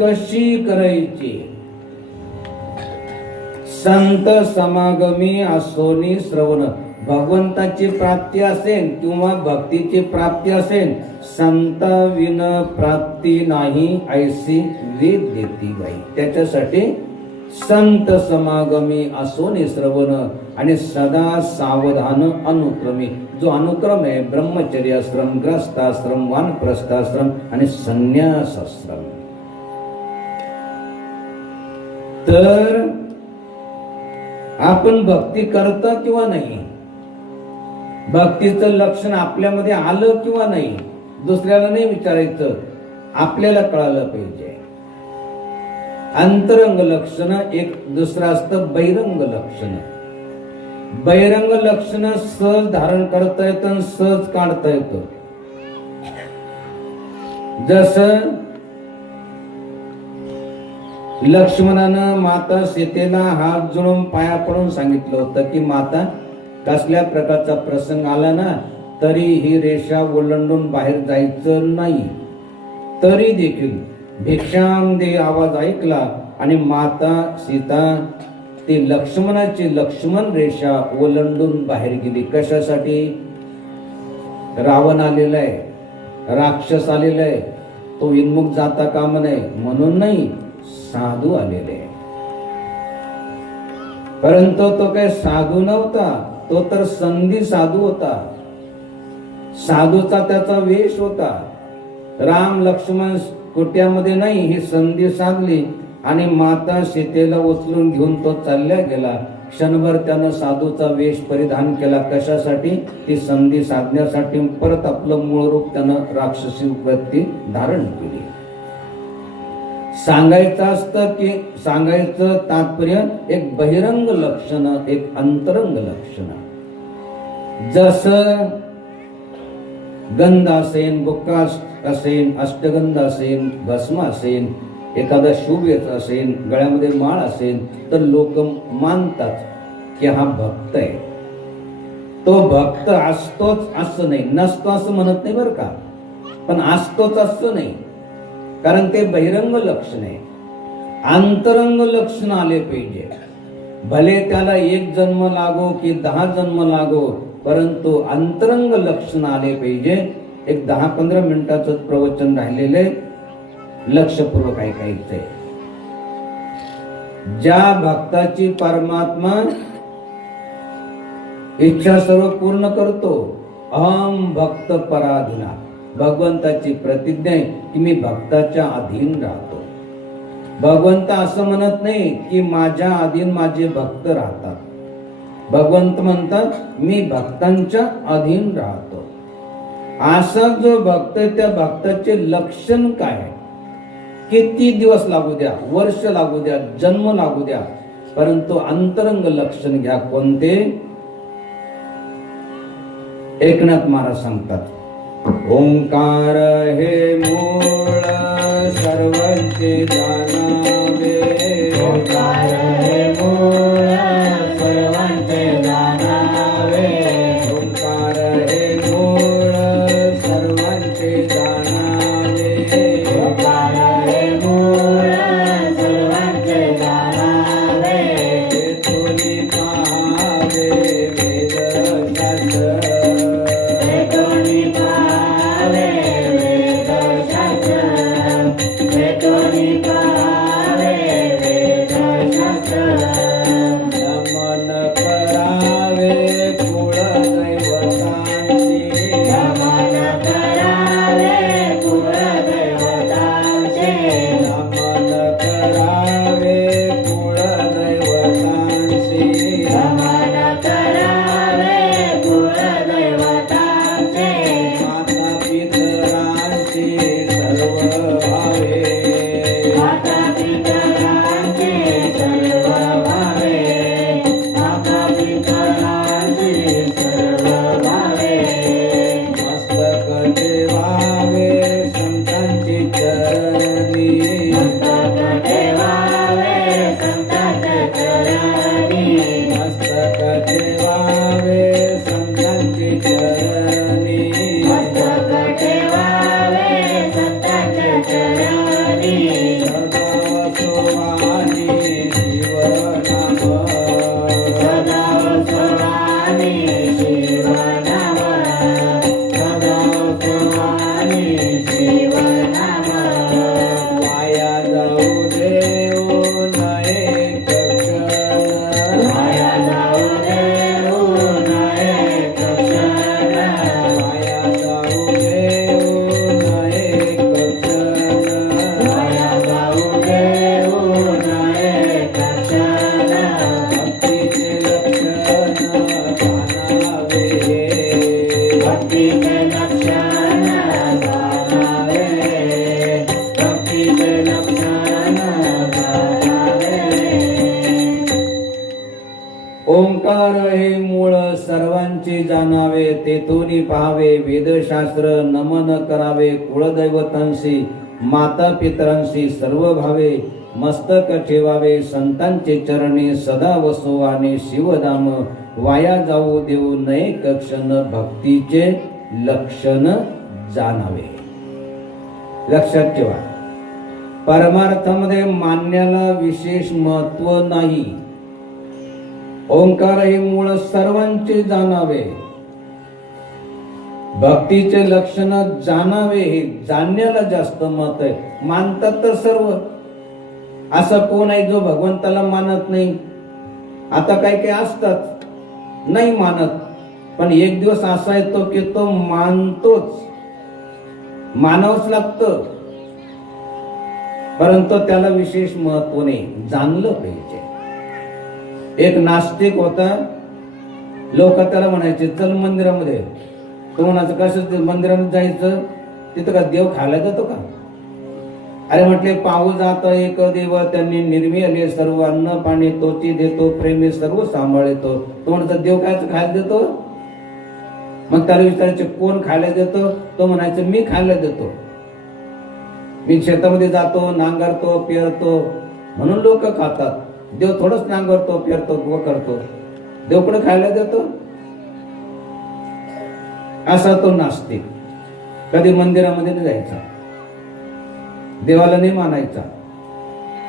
कशी करायची. संत समागमी असोनी श्रवण. भगवंताची प्राप्ती असेल किंवा भक्तीची प्राप्ती असेल, संत विन प्राप्ती नाही ऐसी वेद देती बाई. त्याच्यासाठी संत समागमी असोनी श्रवण आणि सदा सावधान अनुक्रमे. जो अनुक्रम आहे ब्रह्मचर्याश्रम, ग्रस्ताश्रम, वानप्रस्थाश्रम आणि संन्यासाश्रम. तर आपण भक्ती करता किंवा नाही, भक्तीचं लक्षण आपल्यामध्ये आलं किंवा नाही, दुसऱ्याला नाही विचारायचं, आपल्याला कळालं पाहिजे. अंतरंग लक्षण एक, दुसरं असतं बहिरंग लक्षण. बहिरंग लक्षण सहज धारण करता येतं, सहज काढता येतं. जसं लक्ष्मणानं माता सीतेला हात जोडून पाया पडून सांगितलं होतं की माता, कसल्या प्रकारचा प्रसंग आला ना तरी ही रेषा ओलांडून बाहेर जायचं नाही. तरी देखील भिक्षाम दे आवाज ऐकला आणि माता सीता ती लक्ष्मणाची लक्ष्मण रेषा ओलांडून बाहेर गेली. कशासाठी? रावण आलेला आहे, राक्षस आलेला आहे, तो विन्मुख जाता कामा नये म्हणून नाही, साधू आलेले आहे. परंतु तो काही साधू नव्हता, तो तर संधी साधू होता. साधूचा त्याचा वेश होता. राम लक्ष्मण कुट्यामध्ये नाही, ही संधी साधली आणि माता सीतेला उचलून घेऊन तो चालल्या गेला. क्षणभर त्यानं साधूचा वेश परिधान केला. कशासाठी? ती संधी साधण्यासाठी. परत आपलं मूळ रूप त्यानं राक्षसी वृत्ती धारण केली. सांगायचं असतं की सांगायचं तात्पर्य एक बहिरंग लक्षण, एक अंतरंग लक्षण. जसं गंध असेल, बुक्का असेल, अष्टगंध असेल, भस्म असेल, एखादा शुभ येत असेल, गळ्यामध्ये माळ असेल, तर लोक मानतात की हा भक्त आहे. तो भक्त असतोच असं नाही, नसतो असं म्हणत नाही बरं का, पण असतोच असं नाही, कारण ते बहिरंग लक्षण आहे. अंतरंग लक्षण आले पाहिजे. भले त्याला 1 जन्म लागो की 10 जन्म लागो, परंतु अंतरंग लक्षण आले पाहिजे. एक 10-15 मिनिटाचं प्रवचन राहिलेले, लक्षपूर्वक ऐकायचंय. ज्या भक्ताची परमात्मा इच्छा सर्व पूर्ण करतो, अहम भक्त पराधीना, भगवंताची प्रतिज्ञा आहे की मी भक्ताच्या अधीन राहतो. भगवंत असं म्हणत नाही की माझ्या अधीन माझे भक्त राहतात. भगवंत म्हणतात मी भक्तांच्या अधीन राहतो. असा जो भक्त, त्या भक्ताचे लक्षण काय? किती दिवस लागू द्या, वर्ष लागू द्या, जन्म लागू द्या, परंतु अंतरंग लक्षण घ्या. कोणते? एकनाथ महाराज सांगतात, ओंकार हे मूळ सर्वांचे जाणावे. ओंकार हे मूळ सर्वांचे जाणावे. ओंकार हे मूळ सर्वांचे जाणावे. ओंकार हे मूळ सर्वांचे जाणावे. तेथुनी पाहावे वेदशास्त्र. तेथुनी पाहावे वेदशास्त्र. तेथुनी पाहावे वेदशास्त्र. नमन करावे कुळदैवतांची. नमन करावे कुळदैवतांचे. नमन करावे कुळदैवतांची. नमन करावे कुळदैवतांचे. माता पितरांची सर्व भावे. माता पितरांचे सर्व भावे. माता पितरांचे सर्व भावे. मस्तक ठेवावे संतांची चरणी. मस्तक ठेवावे संतांच्या चरणी. मस्तक ठेवावे संतांची चरणी. मस्तक ठेवावे संतांच्या चरणी. सदा सोवानी शिवनाम. सदा सोवानी शिवनाम. सदा सोवानी शिवनाम. वाया जाऊ देऊ नये क्षण. माया जाऊ देऊ नये क्षण. वाया जाऊ देऊ नये क्षण. माया जाऊ देऊ नये क्षण. भक्तीचे लक्षण जाणावे. भक्तीचे लक्षण जाणावे. भक्तीचे लक्षण जाणावे. ओंकार हे मूळ सर्वांचे जाणावे. तेथुनी पाहावे वेदशास्त्र. नमन करावे कुळदैवतांशी. माता पितरांशी सर्व भावे. मस्तक ठेवावे संतांचे चरणी. सदा वसोवाने शिवधाम. वाया जाऊ देऊ नये क्षण. भक्तीचे लक्षण जाणावे. लक्षात ठेवा, परमार्थामध्ये मानण्याला विशेष महत्व नाही. ओंकार हे मूळ सर्वांचे जाणावे. भक्तीचे लक्षण जाणावे हे जाणण्याला जास्त महत्व आहे. मानतात तर सर्व. असं कोण आहे जो भगवंताला मानत नाही? आता काही काही असतात नाही मानत, पण एक दिवस असा येतो की तो मानतोच, मानावंच लागतं, परंतु त्याला विशेष महत्व नाही. जाणलं पाहिजे. एक नास्तिक होता. लोक त्याला म्हणायचे चल मंदिरामध्ये. तो म्हणायचं कसं मंदिरामध्ये जायचं? तिथं का देव खायला जातो का? अरे म्हटले पाहू जात एक देव त्यांनी निर्मिले सर्व अन्न पाणी तोची देतो प्रेमी सर्व सांभाळतो. तो म्हणतो देव काय खायला देतो? मग त्याला विचारायचे कोण खायला देतो? तो म्हणायचं मी खायला देतो. मी शेतामध्ये जातो, नांगरतो, पेरतो म्हणून लोक खातात. देव थोडंच नांगरतो, पेरतो व करतो. देव कुठं खायला देतो? असा तो नास्तिक. कधी मंदिरामध्ये नाही जायचा, देवाला नाही मानायचा.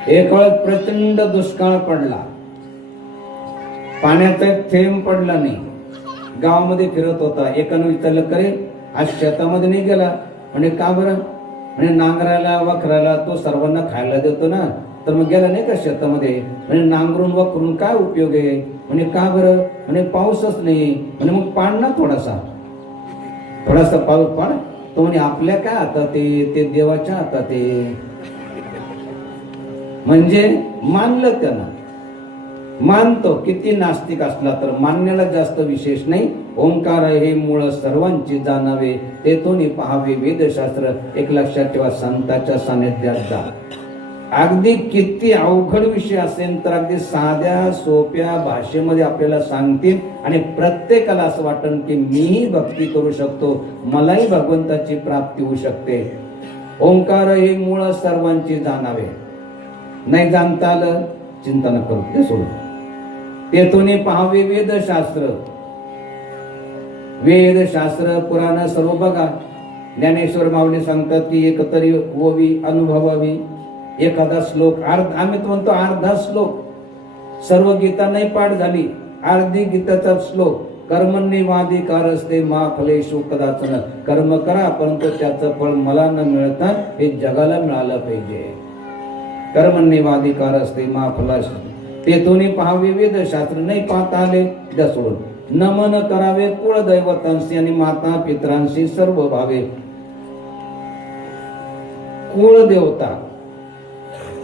एक वेळ प्रचंड दुष्काळ पडला, पाण्याचा एक थेंब पडला नाही. गावामध्ये फिरत होता. एकानं विचारलं करे आज शेतामध्ये नाही गेला? म्हणजे का बरं? म्हणजे नांगरायला वखरायला तो सर्वांना खायला देतो ना, तर मग गेला नाही का शेतामध्ये? म्हणजे नांगरून वखरून काय उपयोग आहे? म्हणजे का बरं? म्हणजे पाऊसच नाही. म्हणजे मग पाड ना थोडासा पाऊस पाड. तो म्हणे आपल्या काय हातात ते देवाच्या हातात आहे. म्हणजे मानलं त्यानं. मानतो किती नास्तिक असला तर मानण्याला जास्त विशेष नाही. ओंकार हे मूळ सर्वांचे जाणावे, तेथून पहावे वेदशास्त्र. एक लक्षात ठेवा, संतांच्या सानिध्यात जा. अगदी किती अवघड विषय असेल तर अगदी साध्या सोप्या भाषेमध्ये आपल्याला सांगतील आणि प्रत्येकाला असं वाटेल की मीही भक्ती करू शकतो, मलाही भगवंताची प्राप्ती होऊ शकते. ओंकार हे मूळ सर्वांचे जाणावे. नाही जाणता आलं चिंता न करू, ते सोडून तेथून पहावे वेदशास्त्र. वेदशास्त्र पुराण सर्व बघा. ज्ञानेश्वर माऊली सांगतात की एकतरी ओवी अनुभवावी. एखादा श्लोक आम्ही म्हणतो अर्धा श्लोक. सर्व गीता नाही पाठ झाली, अर्धी गीताचा श्लोक. कर्मण्येवाधिकार असते मा फलेषु कदाचन. कर्म करा परंतु त्याचं फळ मला न मिळता हे जगाला मिळालं पाहिजे. कर्मण्येवाधिकार असते मा फलेषु. तेथून पहावे वेदशास्त्र. नाही पाहता आले द्या सोडून. नमन करावे कुळदैवतांशी आणि माता पित्रांशी सर्व भावे. कुळदेवता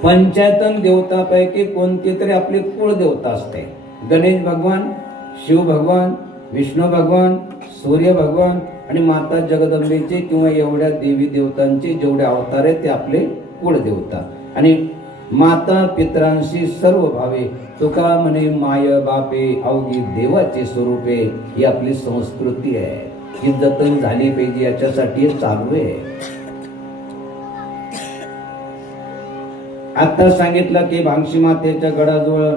पंचायतन देवतापैकी कोणती तरी आपली कुळदेवता असते. गणेश भगवान, शिव भगवान, विष्णू भगवान, सूर्य भगवान आणि माता जगदंबेचे किंवा एवढ्या देवी देवतांचे जेवढे अवतार आहेत ते आपले कुळदेवता. आणि माता पित्रांशी सर्व भावे. तुका म्हणे माय बापे अवघी देवाचे स्वरूपे. ही आपली संस्कृती आहे, ही जतन झाली पाहिजे, याच्यासाठी चालू आहे. आता सांगितलं की भांगशी मातेच्या गडाजवळ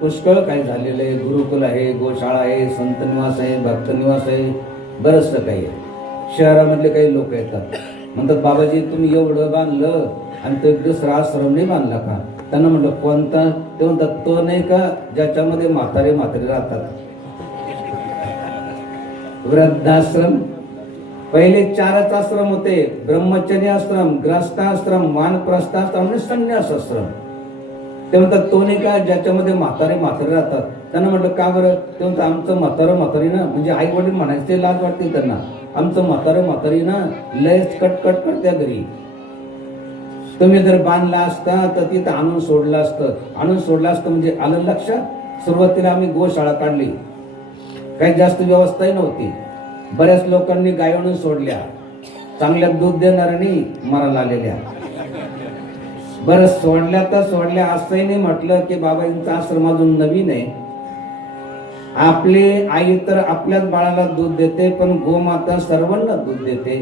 पुष्कळ काही झालेलं आहे. गुरुकुल आहे, गोशाळा आहे, संत निवास आहे, भक्त निवास आहे, बरंचसं काही आहे. शहरामधले काही लोक येतात, म्हणतात बाबाजी तुम्ही एवढं बांधलं आणि तो एक दुसरा आश्रम नाही बांधला का? त्यांना म्हटलं कोणता? ते म्हणतात तो नाही का ज्याच्यामध्ये म्हातारे राहतात, वृद्धाश्रम. पहिले 4च आश्रम होते. ब्रह्मचर्य आश्रम, ग्रस्ताश्रम, वानप्रस्थाश्रम आणि संन्यास आश्रम. ते म्हणतात तो नाही का ज्याच्यामध्ये म्हातारे राहतात. त्यांना म्हटलं का बरं? ते म्हणतात आमचं म्हातारी ना, म्हणजे आई वडील म्हणायचे लाज वाटते त्यांना. आमचं म्हातारी ना लयच कटकट करत्या घरी. तुम्ही जर बांधला असता तर तिथं आणून सोडलं असतं म्हणजे आलं लक्षात. सुरुवातीला आम्ही गोशाळा काढली, काही जास्त व्यवस्थाही नव्हती. बऱ्याच लोकांनी गाय आणून सोडल्या, चांगल्या दूध देणाऱ्यांनी मराला आलेल्या. बरं सोडल्या तर सोडल्या, असंही नाही म्हटलं की बाबा यांचा आश्रम अजून नवीन आहे. आपली आई तर आपल्याच बाळाला दूध देते, पण गोमाता सर्वांना दूध देते.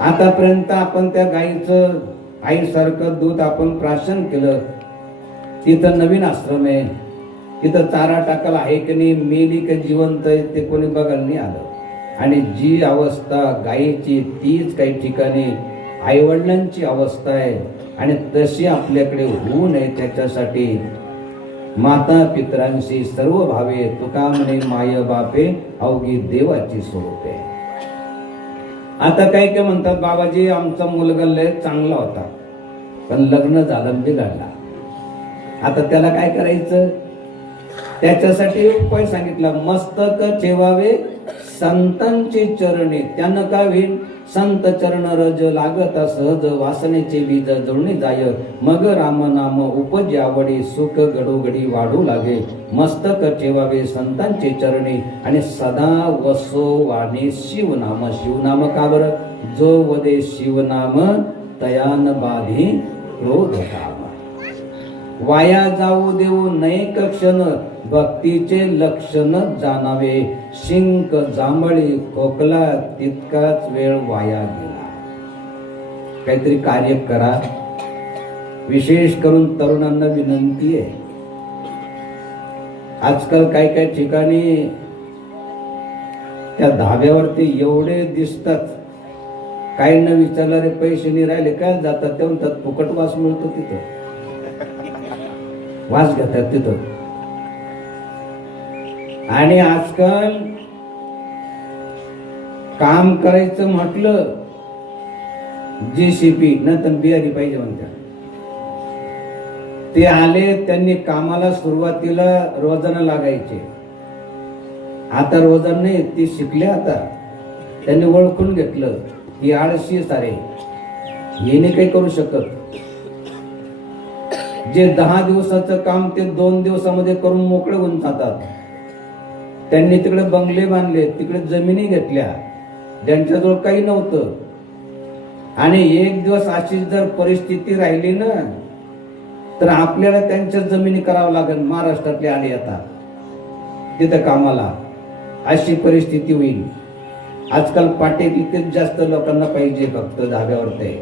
आतापर्यंत आपण त्या गाईचं आईसारखं दूध आपण प्राशन केलं. तिथं नवीन आश्रम आहे, तिथं चारा टाकायला आहे की नाही, मेली का जिवंत आहे ते कोणी बघायला नाही आलं. आणि जी अवस्था गायीची तीच काही ठिकाणी आईवडिलांची अवस्था आहे आणि तशी आपल्याकडे होऊ नये त्याच्यासाठी माता पितरांशी सर्व भावे, तुका म्हणे माय बापे अवघी देवाची स्वरूपे. आता काही काय म्हणतात, बाबाजी आमचा मुलगा लय चांगला होता पण लग्न झालं बिघडला, आता त्याला काय करायचं? त्याच्यासाठी उपाय सांगितला, मस्तक ठेवावे संतांचे चरणी, त्यानं काय होईल? संत चरण रज लागता सहज, वासनेचे बीज जळून जाय, मग राम नाम उपजावडी, सुख घडोघडी वाढू लागे. मस्तक ठेवावे संतांचे चरणी आणि सदा वसो वाणी शिवनाम. शिवनाम का बरं? जो वदे शिवनाम तयान बाधी क्रोध काम. वाया जाऊ देऊ नयेक क्षण, भक्तीचे लक्षण जाणावे. शिंक जांभळी खोकला तितकाच वेळ वाया गेला. काहीतरी कार्य करा. विशेष करून तरुणांना विनंती आहे, आजकाल काही काही ठिकाणी त्या धाब्यावरती एवढे दिसतात, काही न विचारला रे पैसे नाही राहिले काय जातात, ते म्हणतात फुकट वास मिळतो तिथं, वास घेतात तिथं. आणि आजकाल काम करायचं म्हटलं JCB नंतर बिहारी पाहिजे म्हणतात. ते आले, त्यांनी कामाला सुरुवातीला रोजानं लागायचे, आता रोजानं नाही, ते शिकले. आता त्यांनी ओळखून घेतलं की आळशी सारे येणे काही करू शकत. जे 10 दिवसाचं काम ते 2 दिवसामध्ये करून मोकळे होऊन जातात. त्यांनी तिकडे बंगले बांधले, तिकडे जमिनी घेतल्या, ज्यांच्याजवळ काही नव्हतं. आणि एक दिवस अशी जर परिस्थिती राहिली ना, तर आपल्याला त्यांच्या जमिनी करावं लागेल. महाराष्ट्रातले आले आता तिथं कामाला, अशी परिस्थिती होईल. आजकाल पाटे कितीच जास्त लोकांना पाहिजे, फक्त धाब्यावर ते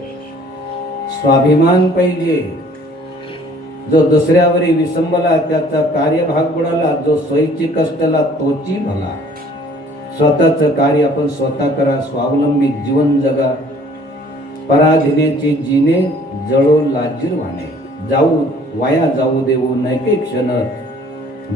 स्वाभिमान पाहिजे. जो दुसऱ्यावरी विसंबला त्याचा कार्यभाग बुडाला, जो सोयीची कष्टला तोची भला. स्वतःच कार्य आपण स्वतः करा, स्वावलंबी जीवन जगा. पराधीनेचे जिने जळो लाजीरवाणे, जाऊ वाया जाऊ देऊ नयके क्षण,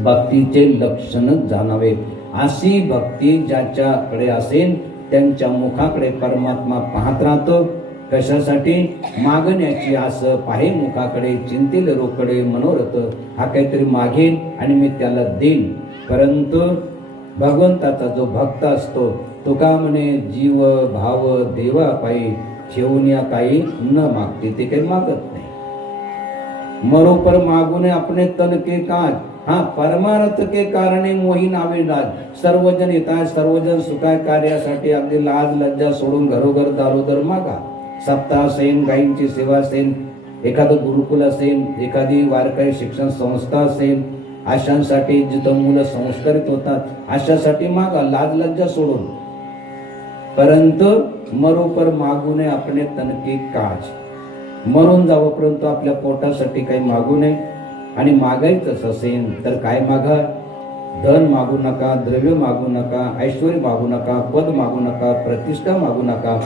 भक्तीचे लक्षण जाणावे. अशी भक्ती ज्याच्याकडे असेल त्यांच्या मुखाकडे परमात्मा पाहत राहतो. कशासाठी? मागण्याची आस पाहे मुखाकडे, चिंतेल रोकडे मनोरथ. हा काहीतरी मागेन आणि मी त्याला देईन. परंतु भगवंताचा जो भक्त असतो, तुका म्हणे जीव भाव देवा पायी, ठेवून या काही न मागते, ते काही मागत नाही. मरोपर मागूने अपने तन के काज, हा परमार्थ के कारणे मोही नावे लाज. सर्वजन हिताय सर्वजन सुखाय कार्यासाठी अगदी लाज लज्जा सोडून घरोघर दारोदर मागा. सप्ताह असेल, गायींची सेवा असेल, एखादं गुरुकुल असेल, एखादी वारकरी शिक्षण संस्था असेल, अशांसाठी जिथं मुलं संस्कारित होतात अशासाठी मागा, लाज लज्जा सोडून. परंतु मरोपर मागू नये आपले तनके काज. मरून जावं परंतु आपल्या पोटासाठी काही मागू नये. आणि मागायचंच असेल तर काय मागा? धन मागू नका, द्रव्य मागू नका, ऐश्वर्य मागू नका, पद मागू नका, प्रतिष्ठा मागू नका.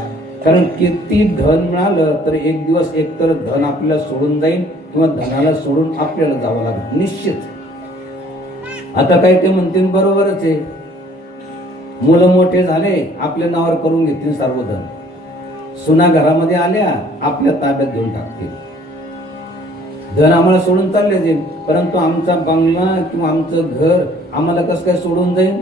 कारण किती धन मिळालं तर एक दिवस एकतर धन आपल्याला सोडून जाईल किंवा धनाला सोडून आपल्याला जावं लागेल निश्चित. आता काही ते म्हणतील बरोबरच आहे, मुलं मोठे झाले आपल्या नावावर करून घेतील सर्व धन, सुना घरामध्ये आल्या आपल्या ताब्यात घेऊन टाकतील. धन आम्हाला सोडून चालले जाईल, परंतु आमचा बंगला किंवा आमचं घर आम्हाला कसं काय सोडून जाईल?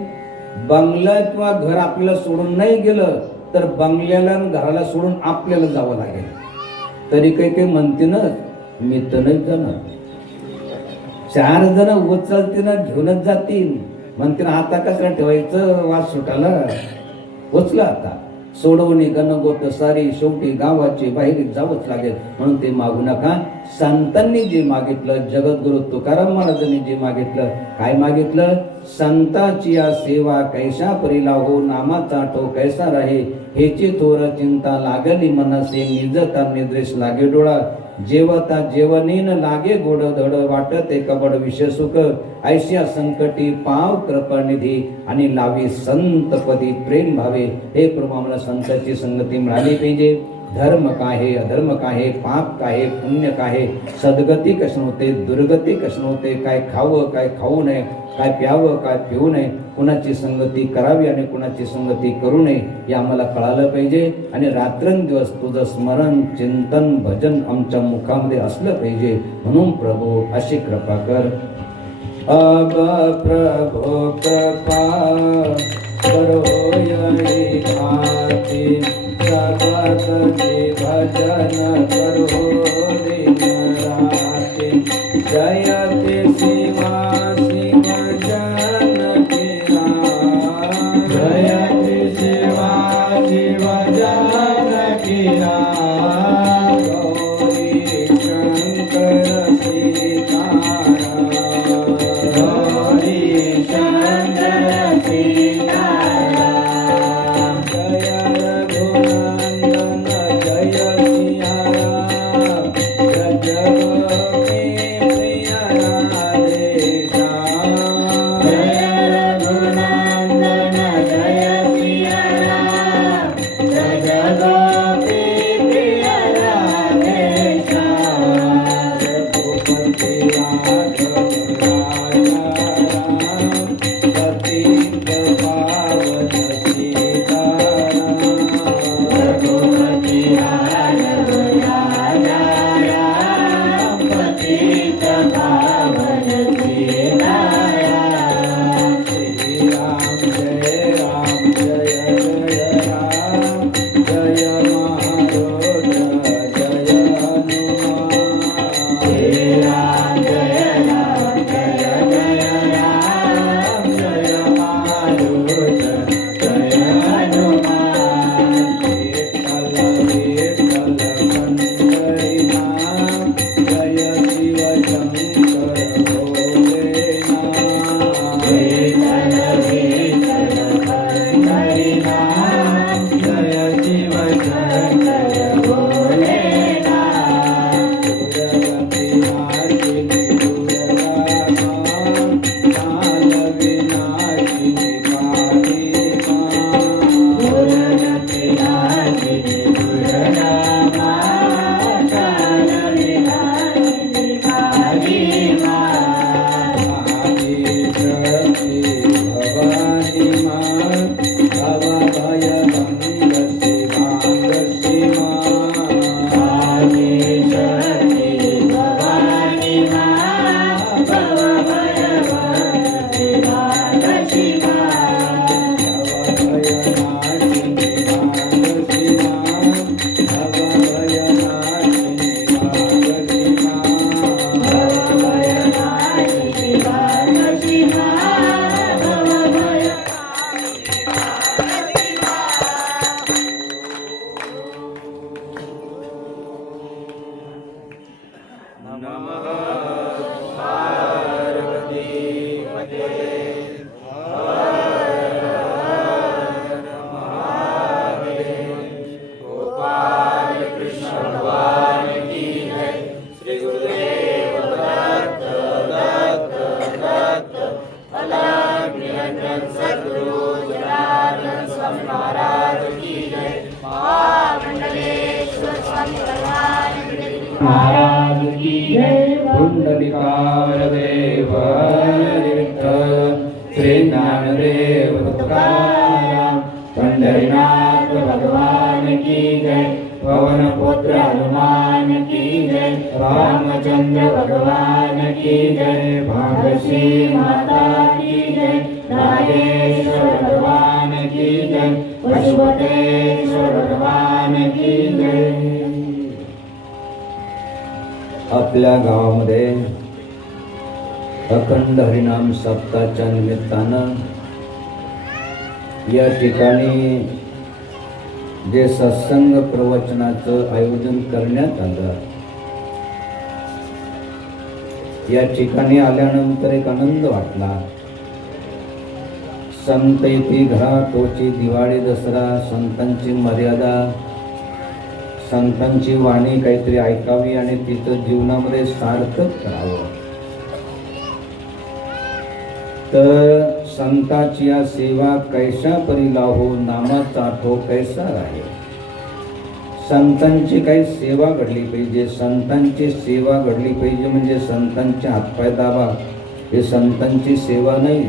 बंगला किंवा घर आपल्याला सोडून नाही गेलं तर बंगल्याला घराला सोडून आपल्याला जावं लागेल. तरी काही काही म्हणते ना, मी तर नाही जाणार. 4 जण उचलतीनं घेऊनच जातील, म्हणते ना आता कसं ठेवायचं, वास सुटाला उचला आता. सोडवणी गणगोत सारी शेवटी गावाची बाहेर जावंच लागेल. म्हणून ते मागू नका. संतांनी जे मागितलं, जगद्गुरु तुकाराम महाराजांनी जे मागितलं, काय मागितलं? संताची या सेवा कैसा परिला हो, नामाचा ठो कैसा राहे, हेची थोर चिंता लागली मनसे, निजता निद्रेश लागे डोळा. जेवता जेवणीन लागे गोड धड, वाटते कबड विषय सुख, ऐशिया संकटी पाव कृपानिधी, आणि लावी संतपदी प्रेम भावे. हे प्रभू आम्हाला संतांची संगती मिळाली पाहिजे. धर्म काय आहे, अधर्म काय आहे, पाप काय आहे, पुण्य काय आहे, सद्गती कशी होते, दुर्गती कशी होते, काय खावं काय खाऊ नये, काय प्यावं काय पिऊ नये, कुणाची संगती करावी आणि कुणाची संगती करू नये हे आम्हाला कळालं पाहिजे. आणि रात्रंदिवस तुझं स्मरण चिंतन भजन आमच्या मुखामध्ये असलं पाहिजे. म्हणून प्रभू अशी कृपा कर. अब प्रभो कृपा करो यही खाती, सतत भजन करो दिन राती. जयति शिवा शिव जानकी नाम, जयति शिवा शिव जानकी नाम, गौरी शंकर सीताराम, गौरी शंकर सीताराम, जय रघुनंदन जय सिया राम, जगपति प्रिय राधे श्याम. जय रघुनंदन जय सिया राम, जगपति प्रिय राधे श्याम, रघुपति राघव राजा राम, पतित पावन सीताराम. रघुपति राघव राजा राम, पतित पावन सीताराम. श्री राम जय राम जय जय राम, जय महारुद्र जय हनुमान. श्री राम जय राम जय जय राम, जय मारुत जय हनुमान. विठ्ठल विठ्ठल पंढरी नाम, जय शिव शंकर भोलेनाथ. विठ्ठल विठ्ठल पंढरी नाम, जय शिव शंकर भोलेनाथ. दुर्गति नाशिनी दुर्गा मां, काल विनाशिनी काली मां. दुर्गति नाशिनी दुर्गा मां, काल विनाशिनी काली मां. आदि शक्ति भवानी मां, भवभय भंग शिवांग शिवां. आदि शक्ति भवानी मां, भवभय भंग शिवांग शिवां. भवभय नाशिनी भांग शिवां, भवभय नाशिनी भांग शिवां. भवभय नाशिनी भांग शिवां, भवभय महाराज की जय. पुंडलिकावरदेव विठ्ठल, श्री ज्ञानदेव तुकाराम, पंढरीनाथ भगवान की जय. पवन पुत्र हनुमान की जय. रामचंद्र भगवान की जय. भागश्री माता की जय. नागेश्वर भगवान की जय. पशुपतेश्वर भगवान की जय. आपल्या गावामध्ये अखंड हरिनाम सप्ताहाच्या निमित्तानं या ठिकाणी जे सत्संग प्रवचनाचं आयोजन करण्यात आलं, या ठिकाणी आल्यानंतर एक आनंद वाटला. संत येती घरा तोची दिवाळी दसरा, संतांची मर्यादा, संतांची वाणी काहीतरी ऐकावी आणि तिचं जीवनामध्ये सार्थक करावं. तर संताची या सेवा कैसा परी लाहो, नामाचा आठो कैसा राहे. संतांची काही सेवा घडली पाहिजे. संतांची सेवा घडली पाहिजे म्हणजे संतांचे हातपाय दाबा हे संतांची सेवा नाही.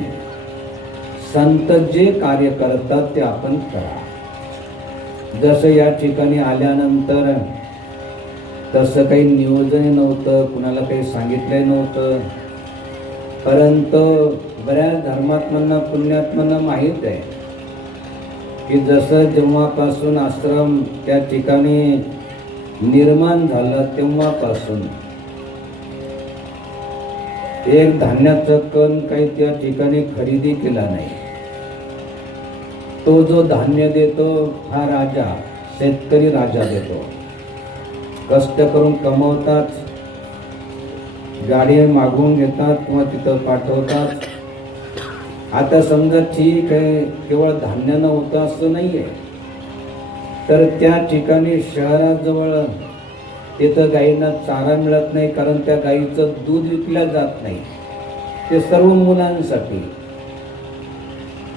संत जे कार्य करतात ते आपण करा. जसं या ठिकाणी आल्यानंतर तसं काही नियोजन नव्हतं, कुणाला काही सांगितलं नव्हतं, परंतु बऱ्याच धर्मात्म्यांना पुण्यात्म्यांना माहीत आहे की जसं जेव्हापासून आश्रम त्या ठिकाणी निर्माण झाला तेव्हापासून एक धान्याचं कण काही त्या ठिकाणी खरेदी केला नाही. तो जो धान्य देतो हा राजा, शेतकरी राजा देतो. कष्ट करून कमवतात, गाडी मागवून घेतात किंवा तिथं पाठवतात. आता समजा ठीक आहे केवळ धान्य नव्हतं असं नाही आहे, तर त्या ठिकाणी शहराजवळ तिथं गाईंना चारा मिळत नाही, कारण त्या गाईचं दूध विकलं जात नाही. ते सर्व मुलांसाठी.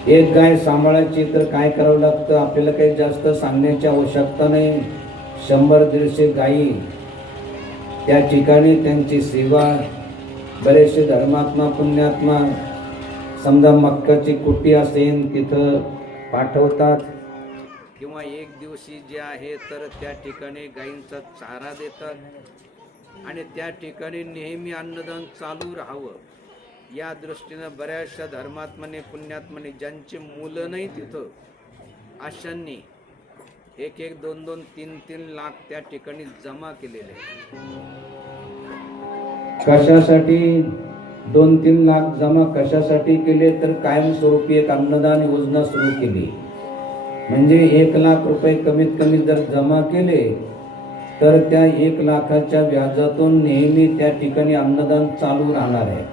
एक गाय सांभाळायची तर काय करावं लागतं आपल्याला काही जास्त सांगण्याची आवश्यकता नाही. 100-150 गायी त्या ठिकाणी त्यांची सेवा. बरेचसे धर्मात्मा पुण्यात्मा समजा मक्काची कुटी असेल तिथं पाठवतात किंवा एक दिवशी जे आहे तर त्या ठिकाणी गायींचा चारा देतात आणि त्या ठिकाणी नेहमी अन्नदान चालू राहावं या दृष्टीनं बऱ्याचशा धर्मात्माने पुण्यात्माने ज्यांची मुलं नाही तिथं अशांनी 1-1, 2-2, 3-3 लाख त्या ठिकाणी जमा केलेले. कशासाठी 2-3 लाख जमा कशासाठी केले तर कायमस्वरूपी एक अन्नदान योजना सुरू केली. म्हणजे 1 लाख रुपये कमीत कमी जर जमा केले तर त्या 1 लाखाच्या व्याजातून नेहमी त्या ठिकाणी अन्नदान चालू राहणार आहे.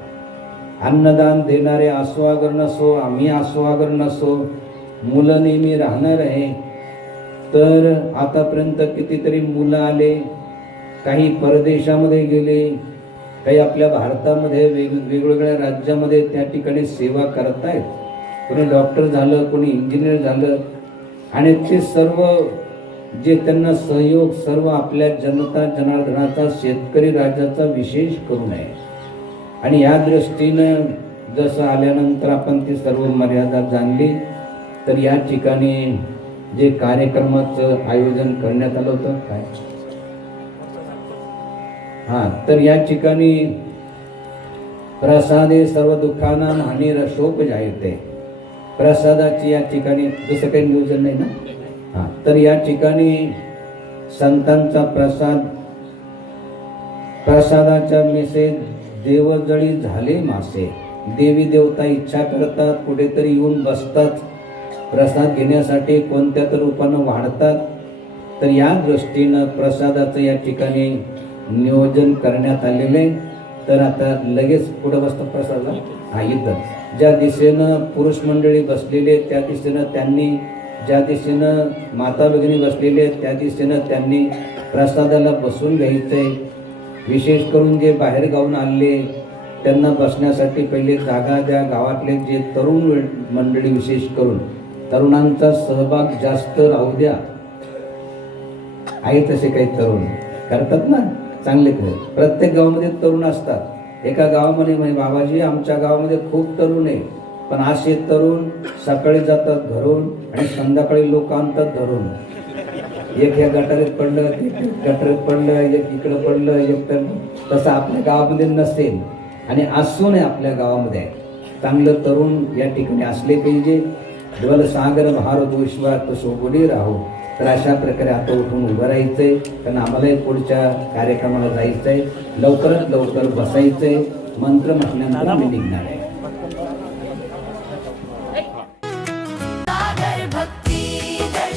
अन्नदान देणारे आस्वागर नसो, आम्ही आस्वागर नसो, मुलं नेहमी राहणार आहे. तर आतापर्यंत कितीतरी मुलं आले, काही परदेशामध्ये गेले, काही आपल्या भारतामध्ये वेगवेगळ्या राज्यामध्ये त्या ठिकाणी सेवा करत आहेत. कोणी डॉक्टर झालं, कोणी इंजिनियर झालं आणि ते सर्व जे त्यांना सहयोग सर्व आपल्या जनता जनार्दनाचा शेतकरी राजाचा विशेष करून आहे. आणि या दृष्टीनं जसं आल्यानंतर आपण ती सर्व मर्यादा जाणली तर या ठिकाणी जे कार्यक्रमाचं आयोजन करण्यात आलं होतं काय तर या ठिकाणी प्रसादे सर्व दुःखांना हानी रशोप जायते. प्रसादाची या ठिकाणी दुसरं काही नियोजन नाही ना. तर या ठिकाणी संतांचा प्रसादाच्या मेसेज देवजळी झाले मासे. देवी देवता इच्छा करतात, कुठेतरी येऊन बसतात, प्रसाद घेण्यासाठी कोणत्या तर रूपानं वाढतात. तर या दृष्टीनं प्रसादाचं या ठिकाणी नियोजन करण्यात आलेले. तर आता लगेच पुढे बसतात प्रसाद इथं ज्या दिशेनं पुरुष मंडळी बसलेले त्या दिशेनं त्यांनी, ज्या दिशेनं माता भगिनी बसलेले त्या दिशेनं त्यांनी प्रसादाला बसून घ्यायचंय. विशेष करून जे बाहेर गावून आले त्यांना बसण्यासाठी पहिले जागा द्या. गावातले जे तरुण मंडळी विशेष करून तरुणांचा सहभाग जास्त राहू द्या. आहे तसे काही तरुण करतात ना चांगले. प्रत्येक गावामध्ये तरुण असतात. एका गावामध्ये म्हणे बाबाजी आमच्या गावामध्ये खूप तरुण आहे, पण असे तरुण सकाळी जातात घरून आणि संध्याकाळी लोक आणतात धरून. एक या गटारीत पडलं, एक गटारीत पडलं, एक इकडं पडलं, एक तर तसं आपल्या गावामध्ये नसेल. आणि असू नये आपल्या गावामध्ये चांगलं तरुण या ठिकाणी असले पाहिजे. ढोल सागर भारत विश्वात सोबडी राहू. तर अशा प्रकारे आता उठून उभं राहायचंय, कारण आम्हालाही पुढच्या कार्यक्रमाला जायचंय. लवकरात लवकर बसायचंय. मंत्र म्हटल्यानंतर मी निघणार आहे.